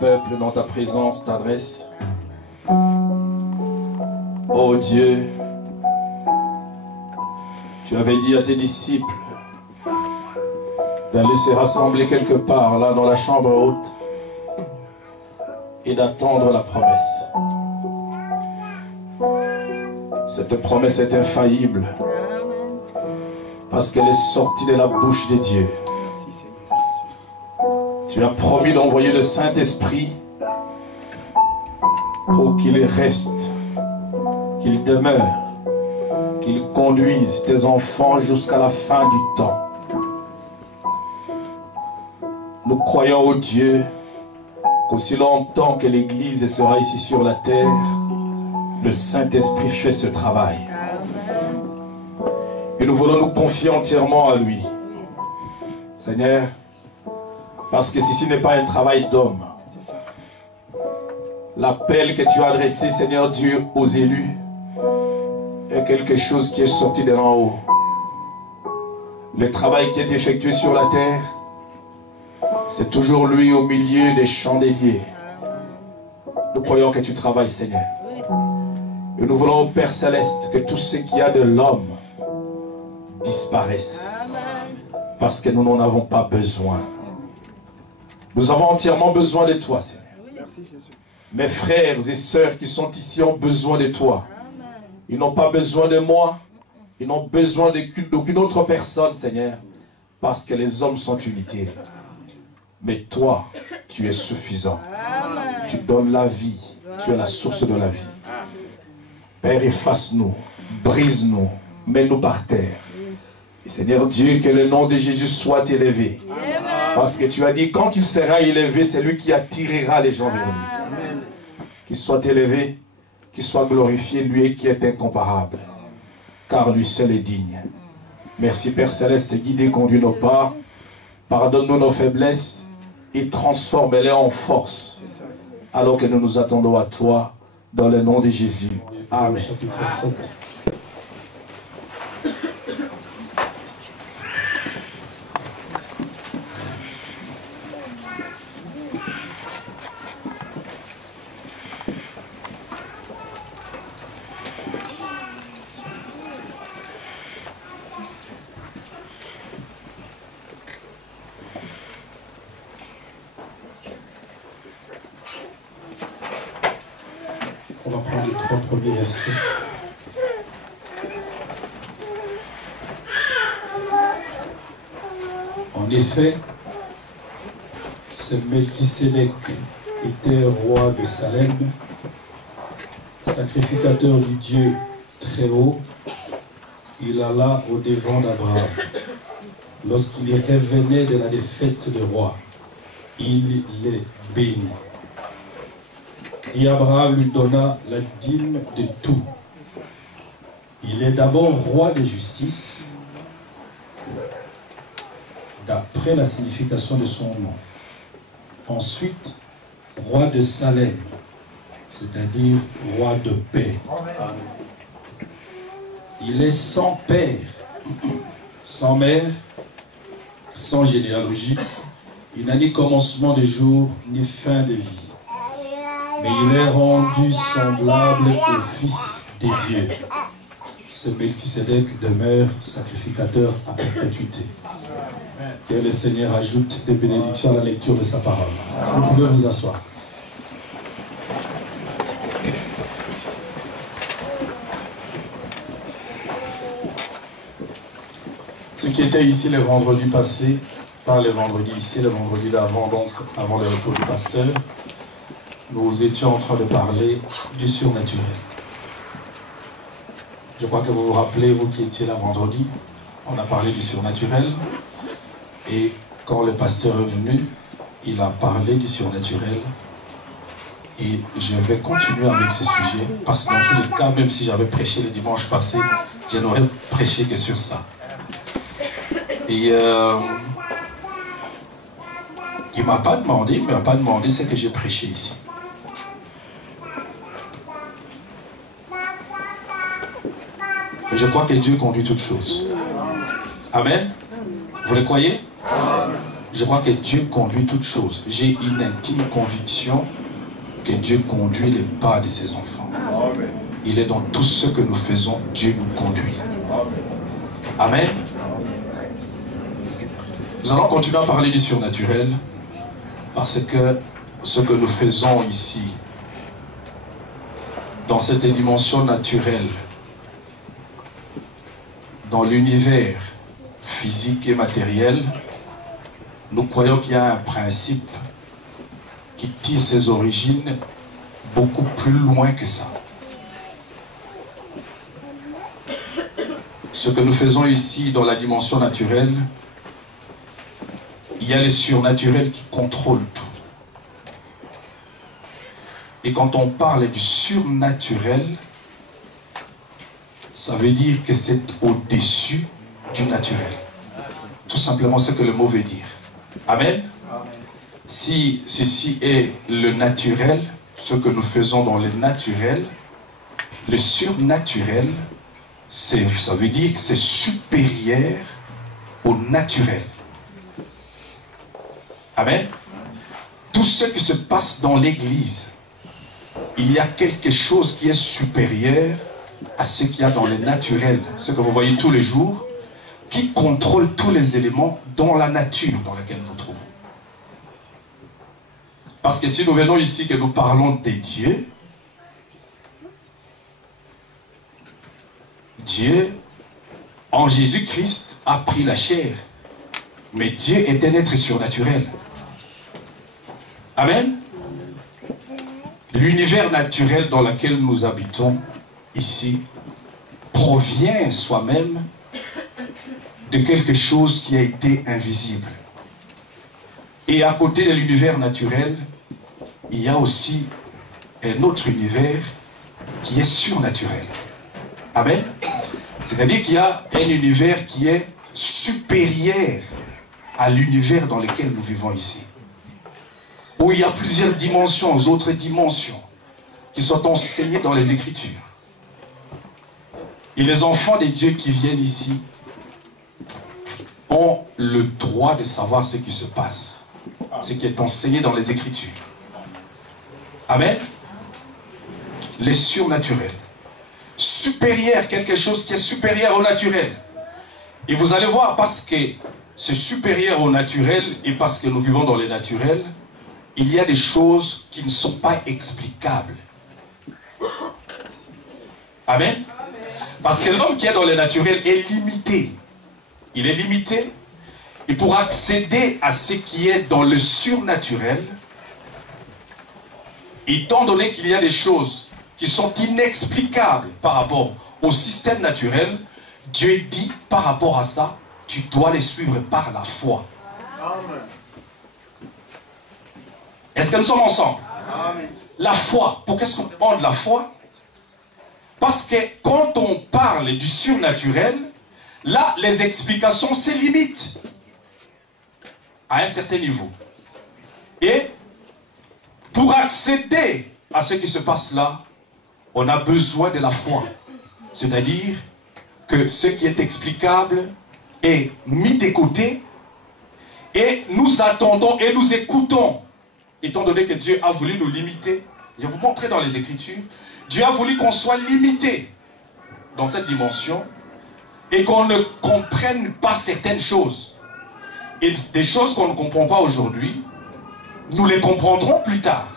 peuple dans ta présence t'adresse. Oh Dieu, tu avais dit à tes disciples d'aller se rassembler quelque part là dans la chambre haute et d'attendre la promesse. Cette promesse est infaillible parce qu'elle est sortie de la bouche de Dieu. Tu as promis d'envoyer le Saint-Esprit pour qu'il reste, qu'il demeure, qu'il conduise tes enfants jusqu'à la fin du temps. Nous croyons au Dieu qu'aussi longtemps que l'Église sera ici sur la terre, le Saint-Esprit fait ce travail. Et nous voulons nous confier entièrement à lui. Seigneur, parce que ceci n'est pas un travail d'homme. L'appel que tu as adressé, Seigneur Dieu, aux élus est quelque chose qui est sorti de l'en haut. Le travail qui est effectué sur la terre, c'est toujours lui au milieu des chandeliers. Nous croyons que tu travailles, Seigneur. Et nous voulons, Père Céleste, que tout ce qu'il y a de l'homme disparaisse. Parce que nous n'en avons pas besoin. Nous avons entièrement besoin de toi, Seigneur. Mes frères et sœurs qui sont ici ont besoin de toi. Ils n'ont pas besoin de moi. Ils n'ont besoin d'aucune autre personne, Seigneur. Parce que les hommes sont inutiles. Mais toi, tu es suffisant. Tu donnes la vie. Tu es la source de la vie. Père, efface-nous, brise-nous, mets-nous par terre. Et Seigneur Dieu, que le nom de Jésus soit élevé. Parce que tu as dit, quand il sera élevé, c'est lui qui attirera les gens vers lui. Qu'il soit élevé, qu'il soit glorifié, lui qui est incomparable. Car lui seul est digne. Merci Père Céleste, guidez, conduis nos pas. Pardonne-nous nos faiblesses et transforme-les en force. Alors que nous nous attendons à toi, dans le nom de Jésus. Amen. On va prendre les 3 premiers versets. En effet, ce Melchisédek était roi de Salem, sacrificateur du Dieu très haut. Il alla au devant d'Abraham. Lorsqu'il revenait de la défaite de roi, il les bénit. Et Abraham lui donna la dîme de tout. Il est d'abord roi de justice, d'après la signification de son nom. Ensuite, roi de Salem, c'est-à-dire roi de paix. Il est sans père, sans mère, sans généalogie. Il n'a ni commencement de jour, ni fin de vie. Mais il est rendu semblable au Fils des dieux. Ce Melchisédek demeure sacrificateur à perpétuité. Que le Seigneur ajoute des bénédictions à la lecture de sa parole. Vous pouvez vous asseoir. Ce qui était ici le vendredi passé, pas le vendredi ici, le vendredi d'avant, donc avant le retour du pasteur, nous étions en train de parler du surnaturel. Je crois que vous vous rappelez, vous qui étiez là vendredi, on a parlé du surnaturel. Et quand le pasteur est venu, il a parlé du surnaturel. Et je vais continuer avec ce sujet, parce que dans tous les cas, même si j'avais prêché le dimanche passé, je n'aurais prêché que sur ça. Et il ne m'a pas demandé ce que j'ai prêché ici. Et je crois que Dieu conduit toutes choses. Amen. Vous le croyez? Je crois que Dieu conduit toutes choses. J'ai une intime conviction que Dieu conduit les pas de ses enfants. Il est dans tout ce que nous faisons, Dieu nous conduit. Amen. Nous allons continuer à parler du surnaturel parce que ce que nous faisons ici, dans cette dimension naturelle, dans l'univers physique et matériel, nous croyons qu'il y a un principe qui tire ses origines beaucoup plus loin que ça. Ce que nous faisons ici dans la dimension naturelle, il y a le surnaturel qui contrôle tout. Et quand on parle du surnaturel, ça veut dire que c'est au-dessus du naturel. Tout simplement ce que le mot veut dire. Amen. Si ceci est le naturel, ce que nous faisons dans le naturel, le surnaturel, ça veut dire que c'est supérieur au naturel. Amen. Tout ce qui se passe dans l'église, il y a quelque chose qui est supérieur à ce qu'il y a dans le naturel, ce que vous voyez tous les jours, qui contrôle tous les éléments dans la nature dans laquelle nous nous trouvons. Parce que si nous venons ici que nous parlons de Dieu, Dieu, en Jésus-Christ, a pris la chair. Mais Dieu est un être surnaturel. Amen. L'univers naturel dans lequel nous habitons ici provient soi-même de quelque chose qui a été invisible. Et à côté de l'univers naturel, il y a aussi un autre univers qui est surnaturel. Amen. C'est-à-dire qu'il y a un univers qui est supérieur à l'univers dans lequel nous vivons ici. Où il y a plusieurs dimensions, autres dimensions, qui sont enseignées dans les Écritures. Et les enfants de Dieu qui viennent ici ont le droit de savoir ce qui se passe, ce qui est enseigné dans les Écritures. Amen. Les surnaturels. Supérieur, quelque chose qui est supérieur au naturel. Et vous allez voir, parce que c'est supérieur au naturel et parce que nous vivons dans le naturel, il y a des choses qui ne sont pas explicables. Amen. Parce que l'homme qui est dans le naturel est limité. Il est limité. Et pour accéder à ce qui est dans le surnaturel, étant donné qu'il y a des choses qui sont inexplicables par rapport au système naturel, Dieu dit par rapport à ça, tu dois les suivre par la foi. Amen. Est-ce que nous sommes ensemble? Amen. La foi. Pourquoi est-ce qu'on parle de la foi? Parce que quand on parle du surnaturel, là, les explications se limitent à un certain niveau. Et pour accéder à ce qui se passe là, on a besoin de la foi. C'est-à-dire que ce qui est explicable est mis de côté et nous attendons et nous écoutons. Étant donné que Dieu a voulu nous limiter, je vais vous montrer dans les Écritures, Dieu a voulu qu'on soit limité dans cette dimension et qu'on ne comprenne pas certaines choses. Et des choses qu'on ne comprend pas aujourd'hui, nous les comprendrons plus tard.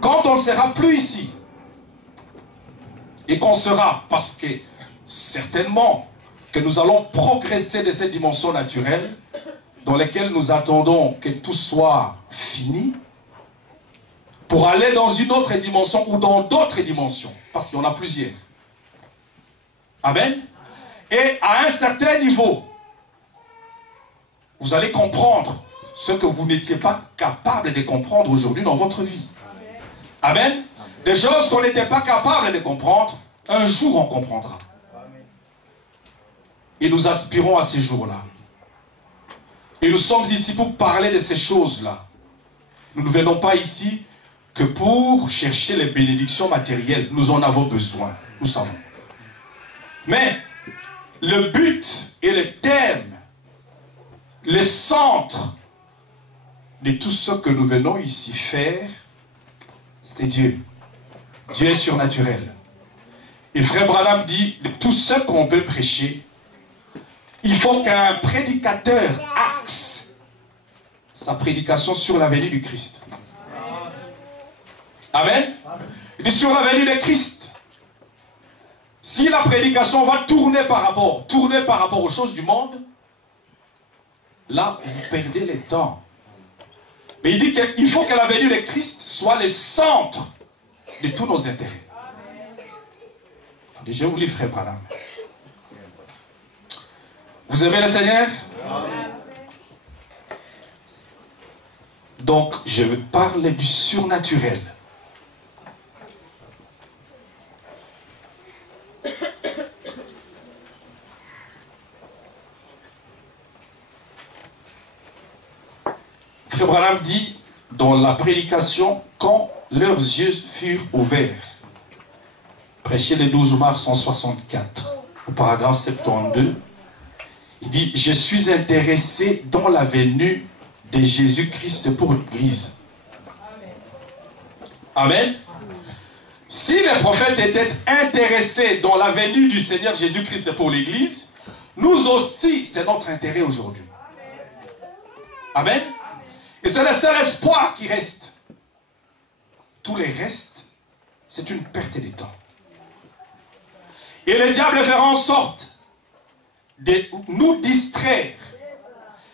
Quand on ne sera plus ici, et qu'on sera, parce que certainement que nous allons progresser de cette dimension naturelle, dans laquelle nous attendons que tout soit fini, pour aller dans une autre dimension ou dans d'autres dimensions, parce qu'il y en a plusieurs. Amen. Et à un certain niveau, vous allez comprendre ce que vous n'étiez pas capable de comprendre aujourd'hui dans votre vie. Amen. Des choses qu'on n'était pas capable de comprendre, un jour on comprendra. Et nous aspirons à ces jours-là. Et nous sommes ici pour parler de ces choses-là. Nous ne venons pas ici que pour chercher les bénédictions matérielles. Nous en avons besoin, nous savons. Mais le but et le thème le centre de tout ce que nous venons ici faire, c'est Dieu. Dieu est surnaturel. Et Frère Branham dit, de tout ce qu'on peut prêcher, il faut qu'un prédicateur axe sa prédication sur la venue du Christ. Amen. Il dit sur la venue de Christ. Si la prédication va tourner par rapport aux choses du monde, là, vous perdez le temps. Mais il dit qu'il faut que la venue de Christ soit le centre de tous nos intérêts. Je vous lis, Frère Branham. Vous aimez le Seigneur? Donc, je veux parler du surnaturel. Frère Branham dit dans la prédication, quand leurs yeux furent ouverts, prêché le 12 mars 164, au paragraphe 72, il dit, je suis intéressé dans la venue de Jésus-Christ pour l'Église. Amen. Si les prophètes étaient intéressés dans la venue du Seigneur Jésus-Christ pour l'Église, nous aussi, c'est notre intérêt aujourd'hui. Amen. Et c'est le seul espoir qui reste. Tout le reste, c'est une perte de temps. Et le diable fera en sorte de nous distraire,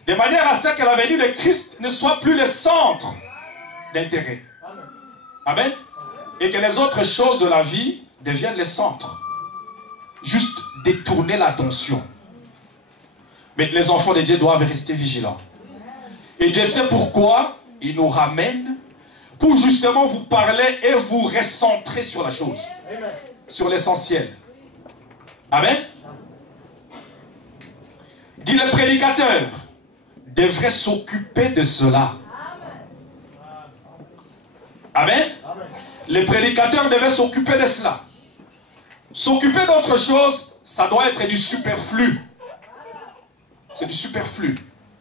de manière à ce que la venue de Christ ne soit plus le centre d'intérêt. Amen. Et que les autres choses de la vie deviennent le centre. Juste détourner l'attention. Mais les enfants de Dieu doivent rester vigilants. Et Dieu sait pourquoi il nous ramène pour justement vous parler et vous recentrer sur la chose. Sur l'essentiel. Amen. Dit le prédicateur devrait s'occuper de cela. Amen. Les prédicateurs devaient s'occuper de cela. S'occuper d'autre chose, ça doit être du superflu. C'est du superflu.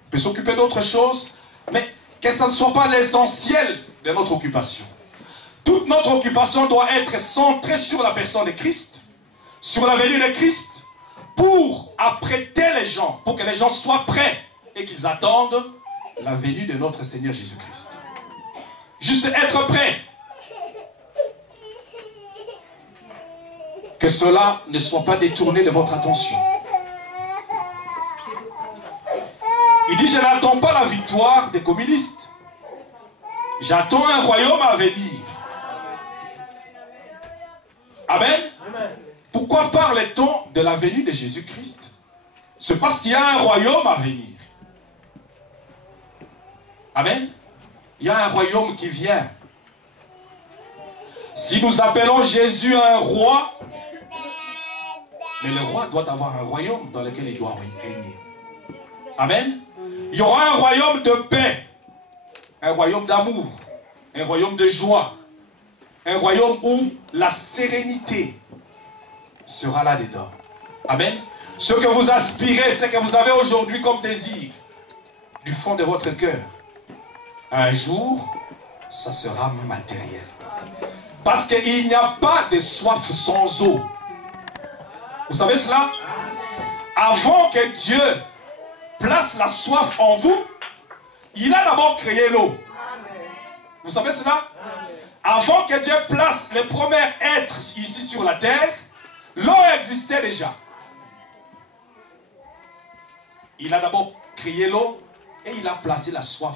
On peut s'occuper d'autre chose, mais que ça ne soit pas l'essentiel de notre occupation. Toute notre occupation doit être centrée sur la personne de Christ, sur la venue de Christ, pour apprêter les gens, pour que les gens soient prêts et qu'ils attendent la venue de notre Seigneur Jésus-Christ. Juste être prêt. Que cela ne soit pas détourné de votre attention. Il dit, je n'attends pas la victoire des communistes. J'attends un royaume à venir. Amen. Pourquoi parle-t-on de la venue de Jésus-Christ? C'est parce qu'il y a un royaume à venir. Amen. Il y a un royaume qui vient. Si nous appelons Jésus un roi, mais le roi doit avoir un royaume dans lequel il doit régner. Amen. Il y aura un royaume de paix, un royaume d'amour, un royaume de joie, un royaume où la sérénité sera là-dedans. Amen. Ce que vous aspirez, ce que vous avez aujourd'hui comme désir, du fond de votre cœur, un jour, ça sera matériel. Parce qu'il n'y a pas de soif sans eau. Vous savez cela? Avant que Dieu place la soif en vous, il a d'abord créé l'eau. Vous savez cela? Avant que Dieu place les premiers êtres ici sur la terre, l'eau existait déjà. Il a d'abord créé l'eau et il a placé la soif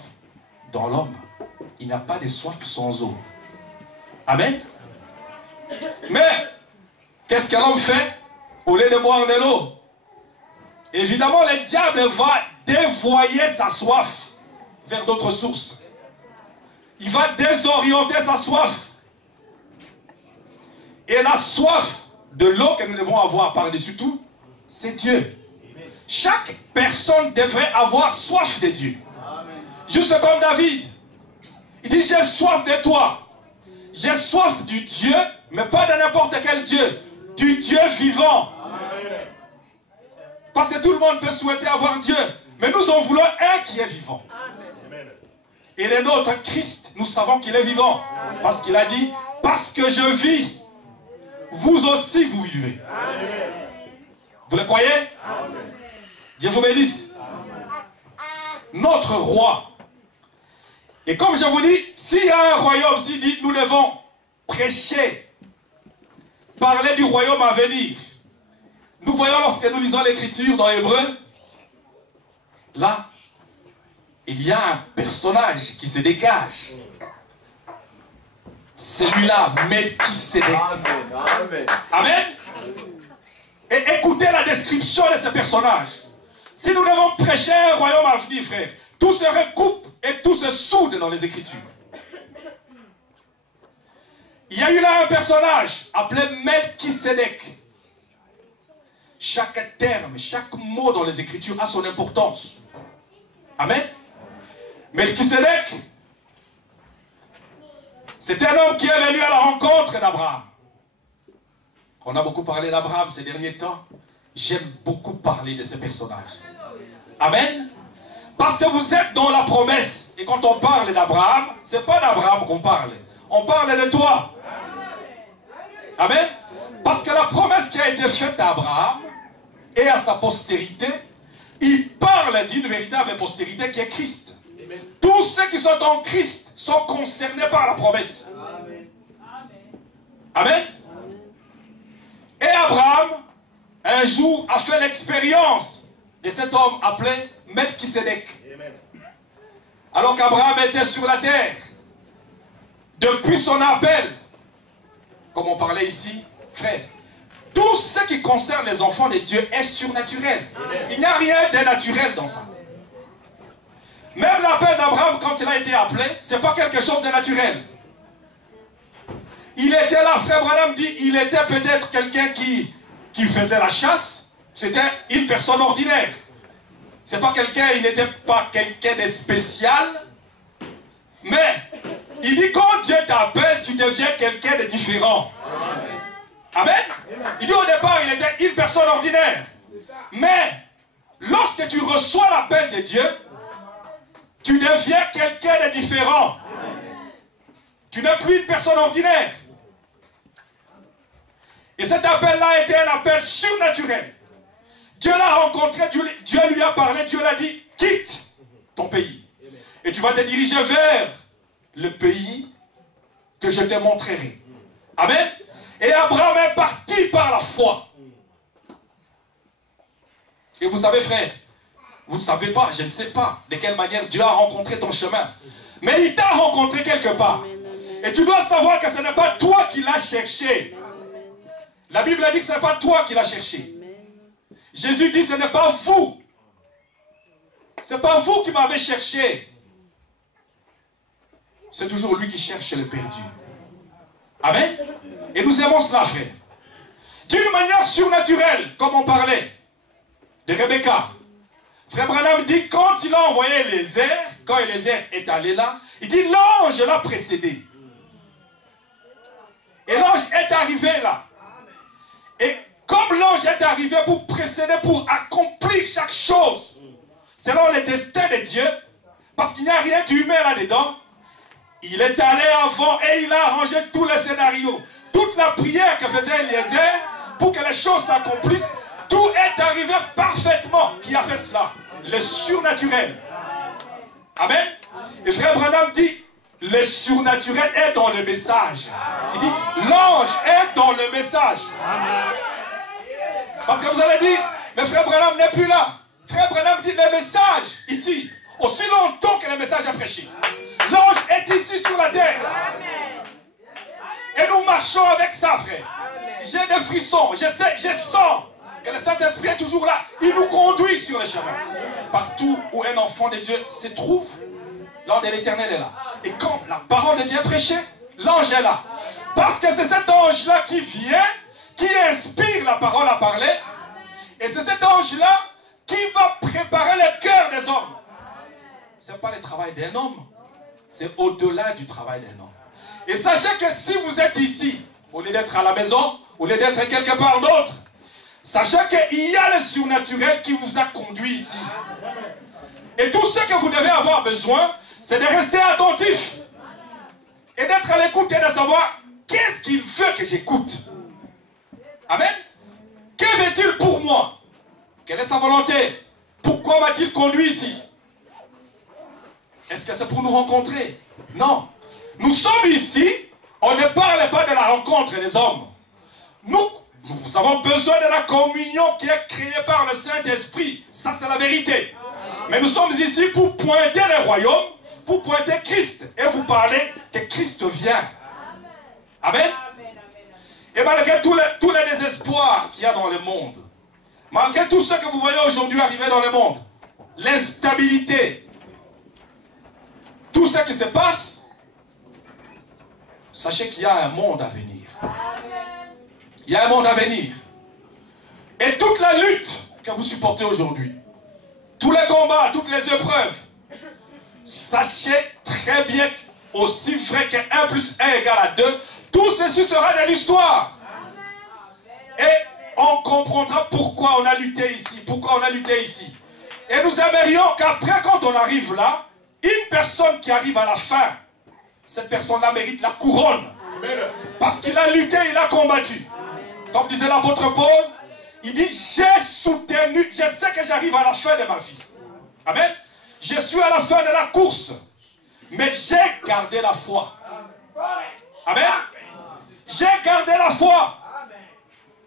dans l'homme. Il n'y a pas de soif sans eau. Amen. Mais, qu'est-ce que l'homme fait au lieu de boire de l'eau? Évidemment, le diable va dévoyer sa soif vers d'autres sources. Il va désorienter sa soif. Et la soif de l'eau que nous devons avoir par-dessus tout, c'est Dieu. Chaque personne devrait avoir soif de Dieu. Juste comme David. Il dit, j'ai soif de toi. J'ai soif du Dieu, mais pas de n'importe quel Dieu. Du Dieu vivant. Parce que tout le monde peut souhaiter avoir Dieu. Mais nous en voulons un qui est vivant. Et le nôtre, Christ, nous savons qu'il est vivant. Parce qu'il a dit, parce que je vis, vous aussi vous vivez. Vous le croyez? Dieu vous bénisse. Notre roi. Et comme je vous dis, s'il y a un royaume, s'il dit, nous devons prêcher, parler du royaume à venir. Nous voyons lorsque nous lisons l'écriture dans Hébreu, là, il y a un personnage qui se dégage. Celui-là, Melchisédek. Amen. Amen. Et écoutez la description de ce personnage. Si nous devons prêcher un royaume à venir, frère, tout se recoupe et tout se soude dans les Écritures. Il y a eu là un personnage appelé Melchisédek. Chaque terme, chaque mot dans les Écritures a son importance. Amen. Melchisédek, c'est un homme qui est venu à la rencontre d'Abraham. On a beaucoup parlé d'Abraham ces derniers temps. J'aime beaucoup parler de ce personnage. Amen. Parce que vous êtes dans la promesse. Et quand on parle d'Abraham, ce n'est pas d'Abraham qu'on parle. On parle de toi. Amen. Parce que la promesse qui a été faite à Abraham et à sa postérité, il parle d'une véritable postérité qui est Christ. Tous ceux qui sont en Christ sont concernés par la promesse. Amen. Et Abraham, un jour, a fait l'expérience de cet homme appelé Melchisédek. Alors qu'Abraham était sur la terre, depuis son appel, comme on parlait ici, frère, tout ce qui concerne les enfants de Dieu est surnaturel. Il n'y a rien de naturel dans ça. Même l'appel d'Abraham, quand il a été appelé, ce n'est pas quelque chose de naturel. Il était là, frère Branham dit, il était peut-être quelqu'un qui faisait la chasse. C'était une personne ordinaire. C'est pas quelqu'un, il n'était pas quelqu'un de spécial. Mais, il dit, quand Dieu t'appelle, tu deviens quelqu'un de différent. Amen. Il dit, au départ, il était une personne ordinaire. Mais, lorsque tu reçois l'appel de Dieu, tu deviens quelqu'un de différent. Tu n'es plus une personne ordinaire. Et cet appel-là a été un appel surnaturel. Dieu l'a rencontré, Dieu lui a parlé, Dieu l'a dit, quitte ton pays. Et tu vas te diriger vers le pays que je te montrerai. Amen. Et Abraham est parti par la foi. Et vous savez, frère, vous ne savez pas, je ne sais pas de quelle manière Dieu a rencontré ton chemin. Mais il t'a rencontré quelque part. Et tu dois savoir que ce n'est pas toi qui l'as cherché. La Bible a dit que ce n'est pas toi qui l'as cherché. Jésus dit ce n'est pas vous. Ce n'est pas vous qui m'avez cherché. C'est toujours lui qui cherche le perdu. Amen. Et nous aimons cela, frère. D'une manière surnaturelle, comme on parlait de Rebecca. Frère Branham dit, quand il a envoyé Eliezer, quand Eliezer est allé là, il dit, l'ange l'a précédé. Et l'ange est arrivé là. Et comme l'ange est arrivé pour précéder, pour accomplir chaque chose, selon le destin de Dieu, parce qu'il n'y a rien d'humain là-dedans, il est allé avant et il a arrangé tous les scénarios. Toute la prière que faisait Eliezer, pour que les choses s'accomplissent, tout est arrivé parfaitement. Qui a fait cela? Le surnaturel. Amen. Et frère Branham dit, le surnaturel est dans le message. Il dit, l'ange est dans le message. Parce que vous allez dire, mais frère Branham n'est plus là. Frère Branham dit, le message ici, aussi longtemps que le message a prêché. L'ange est ici sur la terre. Et nous marchons avec ça, frère. J'ai des frissons, je sais, je sens que le Saint-Esprit est toujours là. Il nous conduit sur le chemin. Partout où un enfant de Dieu se trouve, l'ange de l'Éternel est là. Et quand la parole de Dieu est prêchée, l'ange est là. Parce que c'est cet ange-là qui vient, qui inspire la parole à parler. Et c'est cet ange-là qui va préparer le cœur des hommes. Ce n'est pas le travail d'un homme. C'est au-delà du travail d'un homme. Et sachez que si vous êtes ici, au lieu d'être à la maison, au lieu d'être quelque part d'autre, sachez qu'il y a le surnaturel qui vous a conduit ici. Et tout ce que vous devez avoir besoin, c'est de rester attentif. Et d'être à l'écoute et de savoir qu'est-ce qu'il veut que j'écoute. Amen. Que veut-il pour moi? Quelle est sa volonté? Pourquoi m'a-t-il conduit ici? Est-ce que c'est pour nous rencontrer? Non. Nous sommes ici, on ne parle pas de la rencontre des hommes. Nous avons besoin de la communion qui est créée par le Saint-Esprit. Ça, c'est la vérité. Mais nous sommes ici pour pointer le royaume, pour pointer Christ et vous parler que Christ vient. Amen. Et malgré tous les désespoirs qu'il y a dans le monde, malgré tout ce que vous voyez aujourd'hui arriver dans le monde, l'instabilité, tout ce qui se passe, sachez qu'il y a un monde à venir. Il y a un monde à venir. Et toute la lutte que vous supportez aujourd'hui, tous les combats, toutes les épreuves, sachez très bien aussi vrai que 1 plus 1 égale à 2, tout ceci sera de l'histoire. Et on comprendra pourquoi on a lutté ici, pourquoi on a lutté ici. Et nous aimerions qu'après, quand on arrive là, une personne qui arrive à la fin, cette personne-là mérite la couronne. Parce qu'il a lutté, il a combattu. Comme disait l'apôtre Paul, il dit, j'ai soutenu, je sais que j'arrive à la fin de ma vie. Amen. Je suis à la fin de la course, mais j'ai gardé la foi. Amen. J'ai gardé la foi.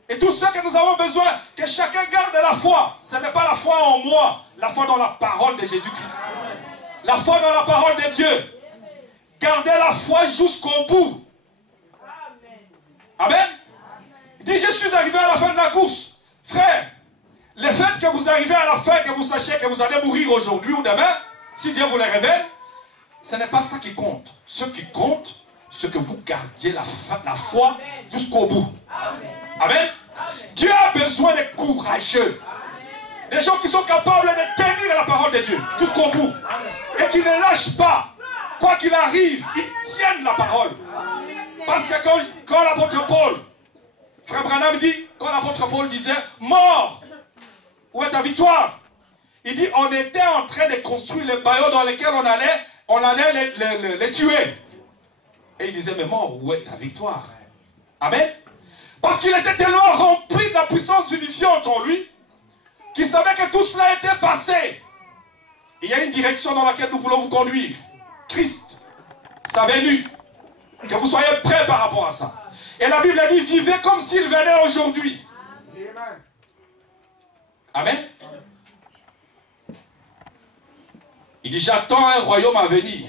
Et tout ce que nous avons besoin, que chacun garde la foi. Ce n'est pas la foi en moi, la foi dans la parole de Jésus-Christ. La foi dans la parole de Dieu. Gardez la foi jusqu'au bout. Amen. Il dit, je suis arrivé à la fin de la course. Frère, le fait que vous arrivez à la fin, que vous sachiez que vous allez mourir aujourd'hui ou demain, si Dieu vous le révèle, ce n'est pas ça qui compte. Ce qui compte, c'est que vous gardiez la foi jusqu'au bout. Amen. Dieu a besoin de courageux. Des gens qui sont capables de tenir la parole de Dieu jusqu'au bout. Et qui ne lâchent pas. Quoi qu'il arrive, ils tiennent la parole. Parce que quand l'apôtre Paul, frère Branham dit, quand l'apôtre Paul disait, mort, où est ta victoire? Il dit, on était en train de construire les bayaux dans lesquels on allait les tuer. Et il disait, mais mort, où est ta victoire? Amen. Parce qu'il était tellement rempli de la puissance vivifiante en lui, qu'il savait que tout cela était passé. Il y a une direction dans laquelle nous voulons vous conduire. Christ, sa venue. Que vous soyez prêts par rapport à ça. Et la Bible dit, vivez comme s'il venait aujourd'hui. Amen. Il dit, j'attends un royaume à venir.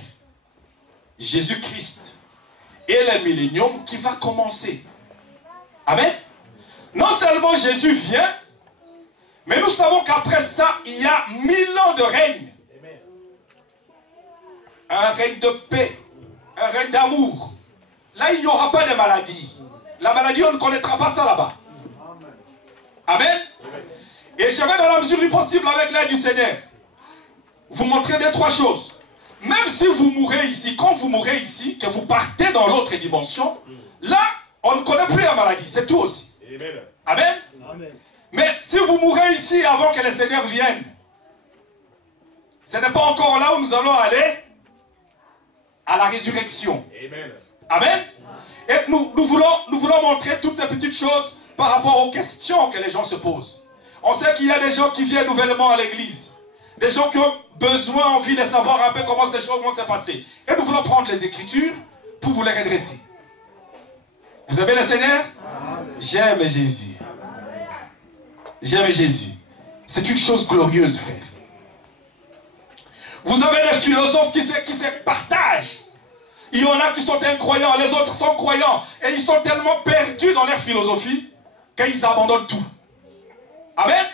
Jésus-Christ. Et le millénium qui va commencer. Amen. Non seulement Jésus vient, mais nous savons qu'après ça, il y a 1000 ans de règne. Un règne de paix, un règne d'amour. Là, il n'y aura pas de maladie. La maladie, on ne connaîtra pas ça là-bas. Amen. Et je vais dans la mesure du possible avec l'aide du Seigneur vous montrer 2-3 choses. Même si vous mourrez ici, quand vous mourrez ici, que vous partez dans l'autre dimension, là, on ne connaît plus la maladie, c'est tout aussi. Amen. Amen. Mais si vous mourrez ici avant que le Seigneur vienne, ce n'est pas encore là où nous allons aller à la résurrection. Amen. Amen. Et nous voulons montrer toutes ces petites choses par rapport aux questions que les gens se posent. On sait qu'il y a des gens qui viennent nouvellement à l'église. Des gens qui ont besoin, envie de savoir un peu comment ces choses vont se passer. Et nous voulons prendre les Écritures pour vous les redresser. Vous avez le Seigneur? J'aime Jésus. J'aime Jésus. C'est une chose glorieuse, frère. Vous avez des philosophes qui se partagent. Il y en a qui sont incroyants, les autres sont croyants. Et ils sont tellement perdus dans leur philosophie qu'ils abandonnent tout. Amen.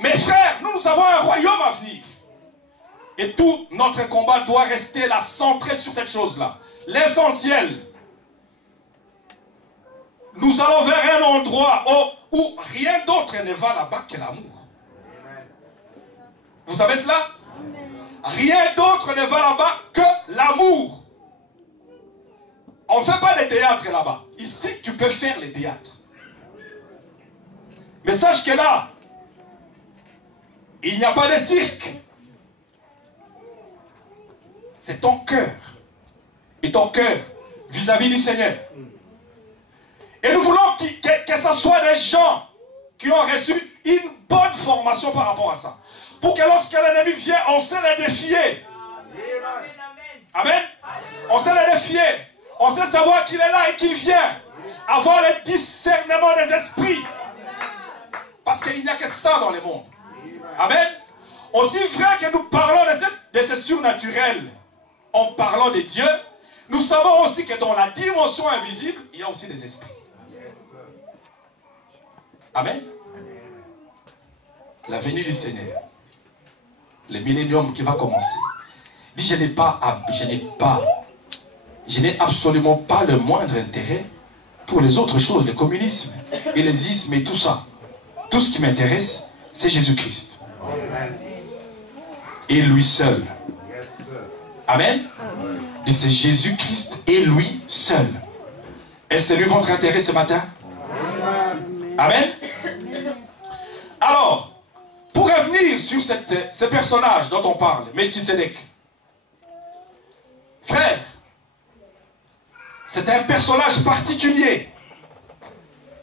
Mes frères, nous avons un royaume à venir. Et tout notre combat doit rester là, centré sur cette chose-là. L'essentiel. Nous allons vers un endroit où rien d'autre ne va là-bas que l'amour. Vous savez cela? Rien d'autre ne va là-bas que l'amour. On ne fait pas les théâtres là-bas. Ici, tu peux faire les théâtres. Mais sache que là, il n'y a pas de cirque. c'est ton cœur. Et ton cœur vis-à-vis du Seigneur. Et nous voulons que ce soit des gens qui ont reçu une bonne formation par rapport à ça. Pour que lorsque l'ennemi vient, on sait les défier. Amen. On sait les défier. On sait savoir qu'il est là et qu'il vient. Avoir le discernement des esprits. Parce qu'il n'y a que ça dans le monde. Amen. Aussi vrai que nous parlons de ce surnaturel en parlant de Dieu, nous savons aussi que dans la dimension invisible, il y a aussi des esprits. Amen. La venue du Seigneur, le millénium qui va commencer, dit je n'ai absolument pas le moindre intérêt pour les autres choses, le communisme et les ismes et tout ça. Tout ce qui m'intéresse, c'est Jésus-Christ. Et lui seul. Amen. C'est Jésus-Christ et lui seul. Est-ce que c'est lui votre intérêt ce matin? Amen. Alors, pour revenir sur ce personnage dont on parle, Melchisédek. Frère, c'est un personnage particulier.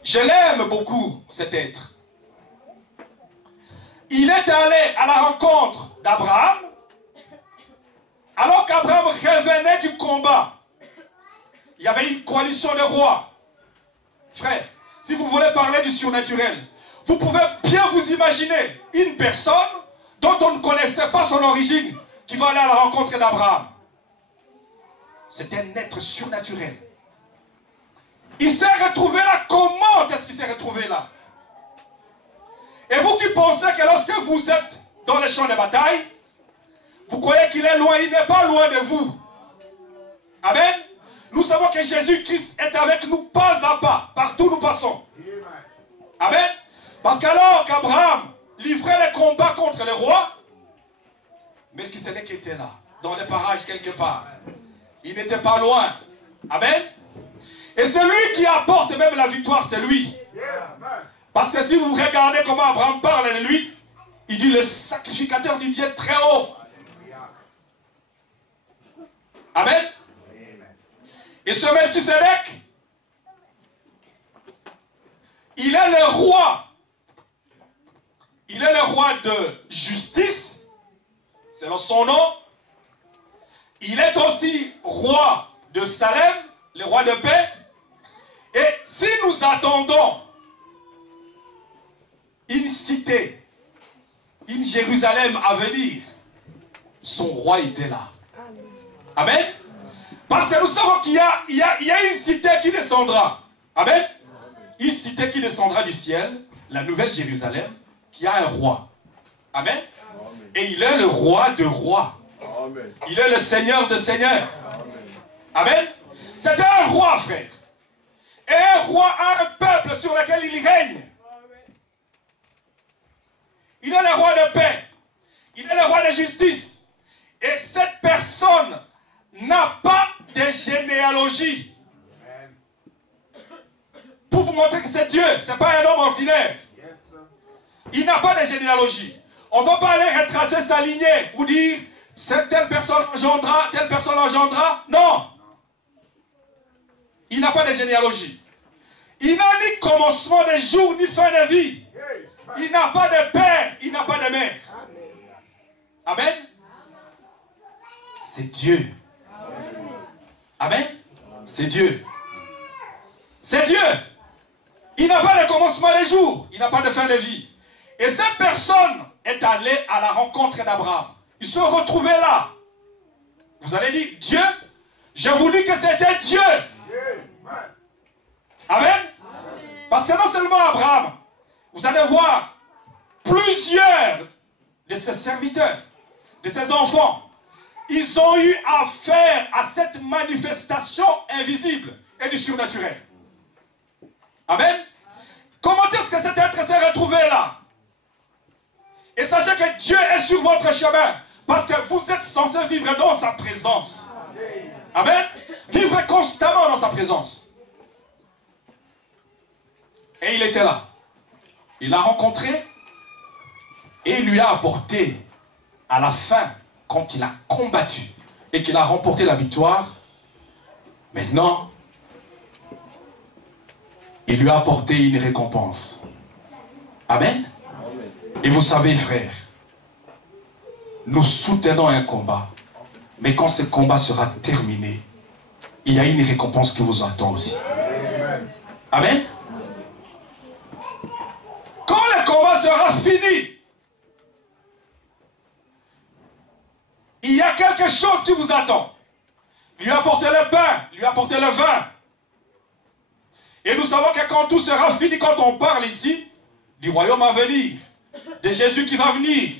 Je l'aime beaucoup, cet être. Il est allé à la rencontre d'Abraham, alors qu'Abraham revenait du combat. Il y avait une coalition de rois. Frère, si vous voulez parler du surnaturel, vous pouvez bien vous imaginer une personne dont on ne connaissait pas son origine, qui va aller à la rencontre d'Abraham. C'est un être surnaturel. Il s'est retrouvé là. Comment est-ce qu'il s'est retrouvé là? Et vous qui pensez que lorsque vous êtes dans les champs de bataille, vous croyez qu'il est loin, il n'est pas loin de vous. Amen. Nous savons que Jésus-Christ est avec nous pas à pas, partout où nous passons. Amen. Parce qu'alors qu'Abraham livrait les combats contre le roi, Melchisédek était là, dans les parages quelque part. Il n'était pas loin. Amen. Et c'est lui qui apporte même la victoire, c'est lui. Parce que si vous regardez comment Abraham parle de lui, il dit le sacrificateur du Dieu très haut. Amen. Et ce Melchisédek, il est le roi. Il est le roi de justice, c'est son nom. Il est aussi roi de Salem, le roi de paix. Et si nous attendons une cité, une Jérusalem à venir, son roi était là. Amen. Parce que nous savons qu'il y a une cité qui descendra. Amen. Une cité qui descendra du ciel, la nouvelle Jérusalem, qui a un roi. Amen. Et il est le roi de rois. Il est le seigneur de seigneurs. Amen. C'est un roi, frère. Et un roi a un peuple sur lequel il règne. Il est le roi de paix. Il est le roi de justice. Et cette personne n'a pas de généalogie. Pour vous montrer que c'est Dieu, ce n'est pas un homme ordinaire. Il n'a pas de généalogie. On ne va pas aller retracer sa lignée ou dire telle personne engendra. Non. Il n'a pas de généalogie. Il n'a ni commencement de jour ni fin de vie. Il n'a pas de père, il n'a pas de mère. Amen. C'est Dieu. Amen. C'est Dieu. C'est Dieu. Il n'a pas de commencement de jour, il n'a pas de fin de vie. Et cette personne est allée à la rencontre d'Abraham. Ils se retrouvaient là. Vous allez dire, Dieu, je vous dis que c'était Dieu. Amen. Parce que non seulement Abraham, vous allez voir plusieurs de ses serviteurs, de ses enfants, ils ont eu affaire à cette manifestation invisible et du surnaturel. Amen. Comment est-ce que cet être s'est retrouvé là? Et sachez que Dieu est sur votre chemin, parce que vous êtes censé vivre dans sa présence. Amen. Vivre constamment dans sa présence. Et il était là. Il l'a rencontré et il lui a apporté à la fin, quand il a combattu, et qu'il a remporté la victoire, maintenant, il lui a apporté une récompense. Amen. Et vous savez, frères, nous soutenons un combat. Mais quand ce combat sera terminé, il y a une récompense qui vous attend aussi. Amen. Quand le combat sera fini, il y a quelque chose qui vous attend. Lui apporter le pain, lui apporter le vin. Et nous savons que quand tout sera fini, quand on parle ici du royaume à venir, de Jésus qui va venir,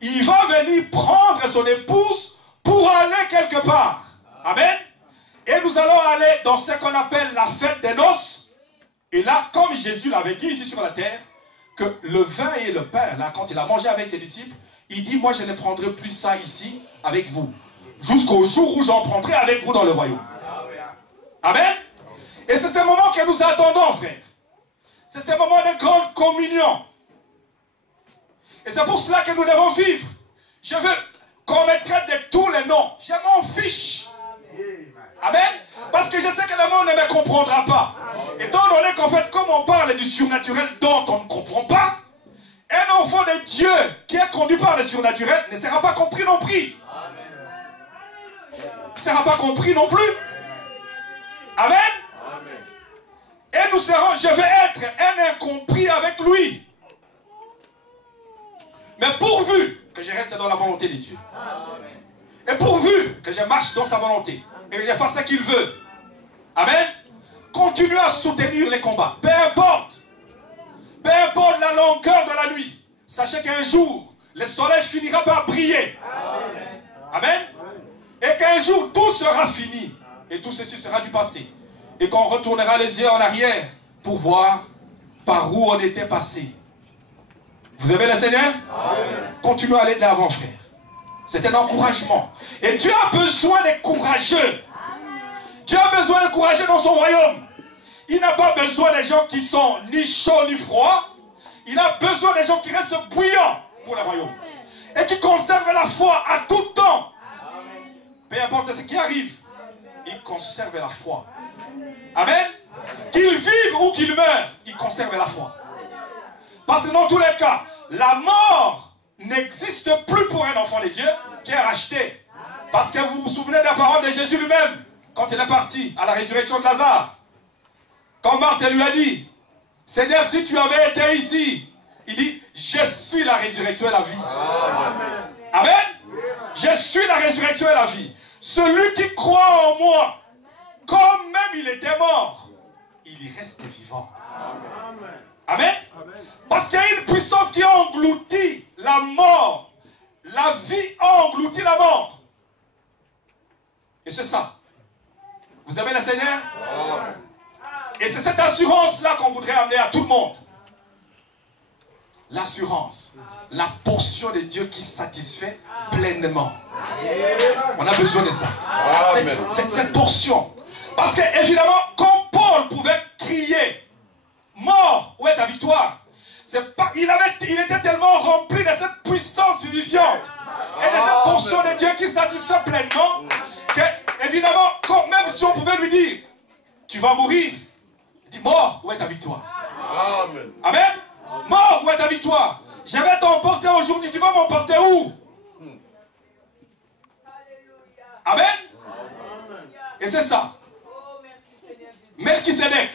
il va venir prendre son épouse pour aller quelque part. Amen. Et nous allons aller dans ce qu'on appelle la fête des noces. Et là, comme Jésus l'avait dit ici sur la terre, que le vin et le pain, là, quand il a mangé avec ses disciples, il dit, moi je ne prendrai plus ça ici avec vous, jusqu'au jour où j'en prendrai avec vous dans le royaume. Amen. Et c'est ce moment que nous attendons, frère. C'est ce moment de grande communion. Et c'est pour cela que nous devons vivre. Je veux qu'on me traite de tous les noms. Je m'en fiche. Amen. Parce que je sais que le monde ne me comprendra pas. Étant donné qu'en fait, comme on parle du surnaturel dont on ne comprend pas, un enfant de Dieu qui est conduit par le surnaturel ne sera pas compris non plus. Ne sera pas compris non plus. Amen. Et nous serons, je vais être un incompris avec lui. Mais pourvu que je reste dans la volonté de Dieu. Et pourvu que je marche dans sa volonté. Et que je fasse ce qu'il veut. Amen. Continuez à soutenir les combats. Peu importe. Peu importe la longueur de la nuit. Sachez qu'un jour, le soleil finira par briller. Amen. Et qu'un jour, tout sera fini. Et tout ceci sera du passé. Et qu'on retournera les yeux en arrière pour voir par où on était passé. Vous aimez le Seigneur? Continuez à aller de l'avant, frère. C'est un encouragement. Et Dieu a besoin des courageux. Dieu a besoin de courageux dans son royaume. Il n'a pas besoin des gens qui sont ni chauds ni froids. Il a besoin des gens qui restent bouillants pour le royaume. Et qui conservent la foi à tout temps. Peu importe ce qui arrive, ils conservent la foi. Amen. Qu'ils vivent ou qu'ils meurent, ils conservent la foi. Parce que dans tous les cas, la mort n'existe plus pour un enfant de Dieu qui est racheté. Parce que vous vous souvenez de la parole de Jésus lui-même, quand il est parti à la résurrection de Lazare. Quand Marthe lui a dit, Seigneur, si tu avais été ici, il dit, je suis la résurrection et la vie. Amen. Je suis la résurrection et la vie. Celui qui croit en moi, comme même il était mort, il y reste vivant. Amen. Parce qu'il y a une puissance qui engloutit la mort. La vie engloutit la mort. Et c'est ça. Vous aimez le Seigneur? Et c'est cette assurance-là qu'on voudrait amener à tout le monde. L'assurance. La portion de Dieu qui satisfait pleinement. On a besoin de ça. Cette portion. Parce que, évidemment, quand Paul pouvait crier, mort, où est ta victoire? Il était tellement rempli de cette puissance vivifiante et de cette portion de Dieu qui satisfait pleinement que, évidemment, même si on pouvait lui dire, tu vas mourir, il dit, mort, où est ta victoire? Amen. Amen. Mort, où est ta victoire? Je vais t'emporter aujourd'hui, tu vas m'emporter où? Amen. Et c'est ça. Melchisédek,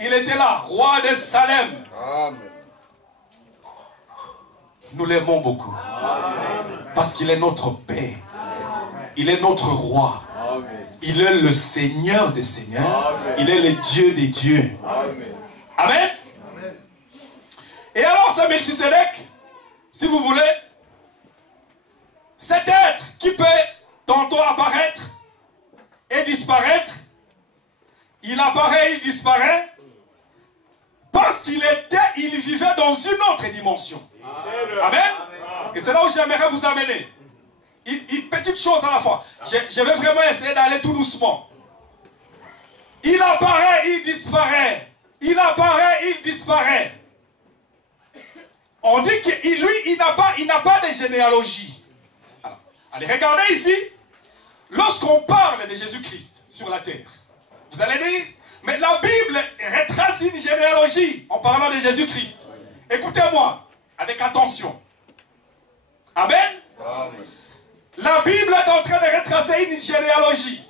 il était là, roi de Salem. Amen. Nous l'aimons beaucoup. Parce qu'il est notre Père. Il est notre roi. Il est le Seigneur des Seigneurs. Il est le Dieu des dieux. Amen. Et alors ce Melchisédek, si vous voulez, cet être qui peut tantôt apparaître et disparaître, il apparaît, il disparaît, parce qu'il vivait dans une autre dimension. Amen. Et c'est là où j'aimerais vous amener. Une petite chose à la fois. Je vais vraiment essayer d'aller tout doucement. Il apparaît, il disparaît. Il apparaît, il disparaît. On dit que lui, il n'a pas de généalogie. Alors, allez, regardez ici. lorsqu'on parle de Jésus-Christ sur la terre, vous allez dire, mais la Bible retrace une généalogie en parlant de Jésus-Christ. Écoutez-moi avec attention. Amen. Amen. La Bible est en train de retracer une généalogie.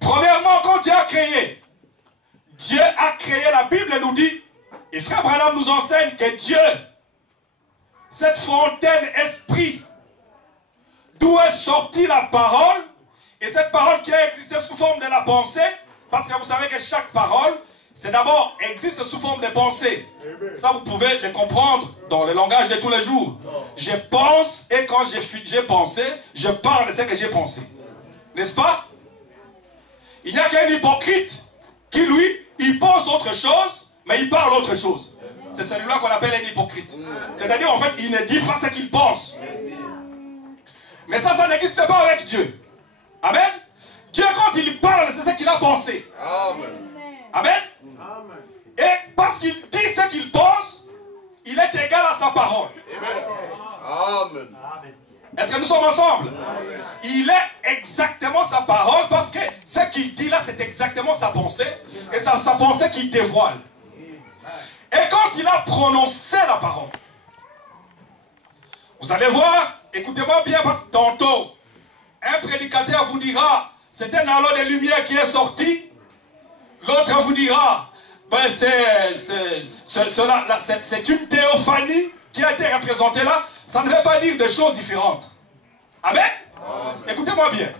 Premièrement, quand Dieu a créé, la Bible nous dit, et Frère Branham nous enseigne que Dieu, cette fontaine esprit, d'où est sortie la parole, et cette parole qui a existé sous forme de la pensée, parce que vous savez que chaque parole, c'est d'abord existe sous forme de pensée. Ça, vous pouvez le comprendre dans le langage de tous les jours. Je pense, et quand j'ai pensé, je parle de ce que j'ai pensé. N'est-ce pas? Il n'y a qu'un hypocrite qui, lui, il pense autre chose, mais il parle autre chose. C'est celui-là qu'on appelle un hypocrite. C'est-à-dire, en fait, il ne dit pas ce qu'il pense. Mais ça n'existe pas avec Dieu. Amen. Dieu, quand il parle, c'est ce qu'il a pensé. Amen. Amen. Et parce qu'il dit ce qu'il pense, il est égal à sa parole. Amen. Est-ce que nous sommes ensemble? Amen. Il est exactement sa parole parce que ce qu'il dit là, c'est exactement sa pensée. Et c'est sa pensée qu'il dévoile. Et quand il a prononcé la parole, vous allez voir, écoutez-moi bien parce que tantôt, un prédicateur vous dira, c'est un halo de lumière qui est sorti. L'autre vous dira, ben c'est une théophanie qui a été représentée là. Ça ne veut pas dire des choses différentes. Amen. Écoutez-moi bien.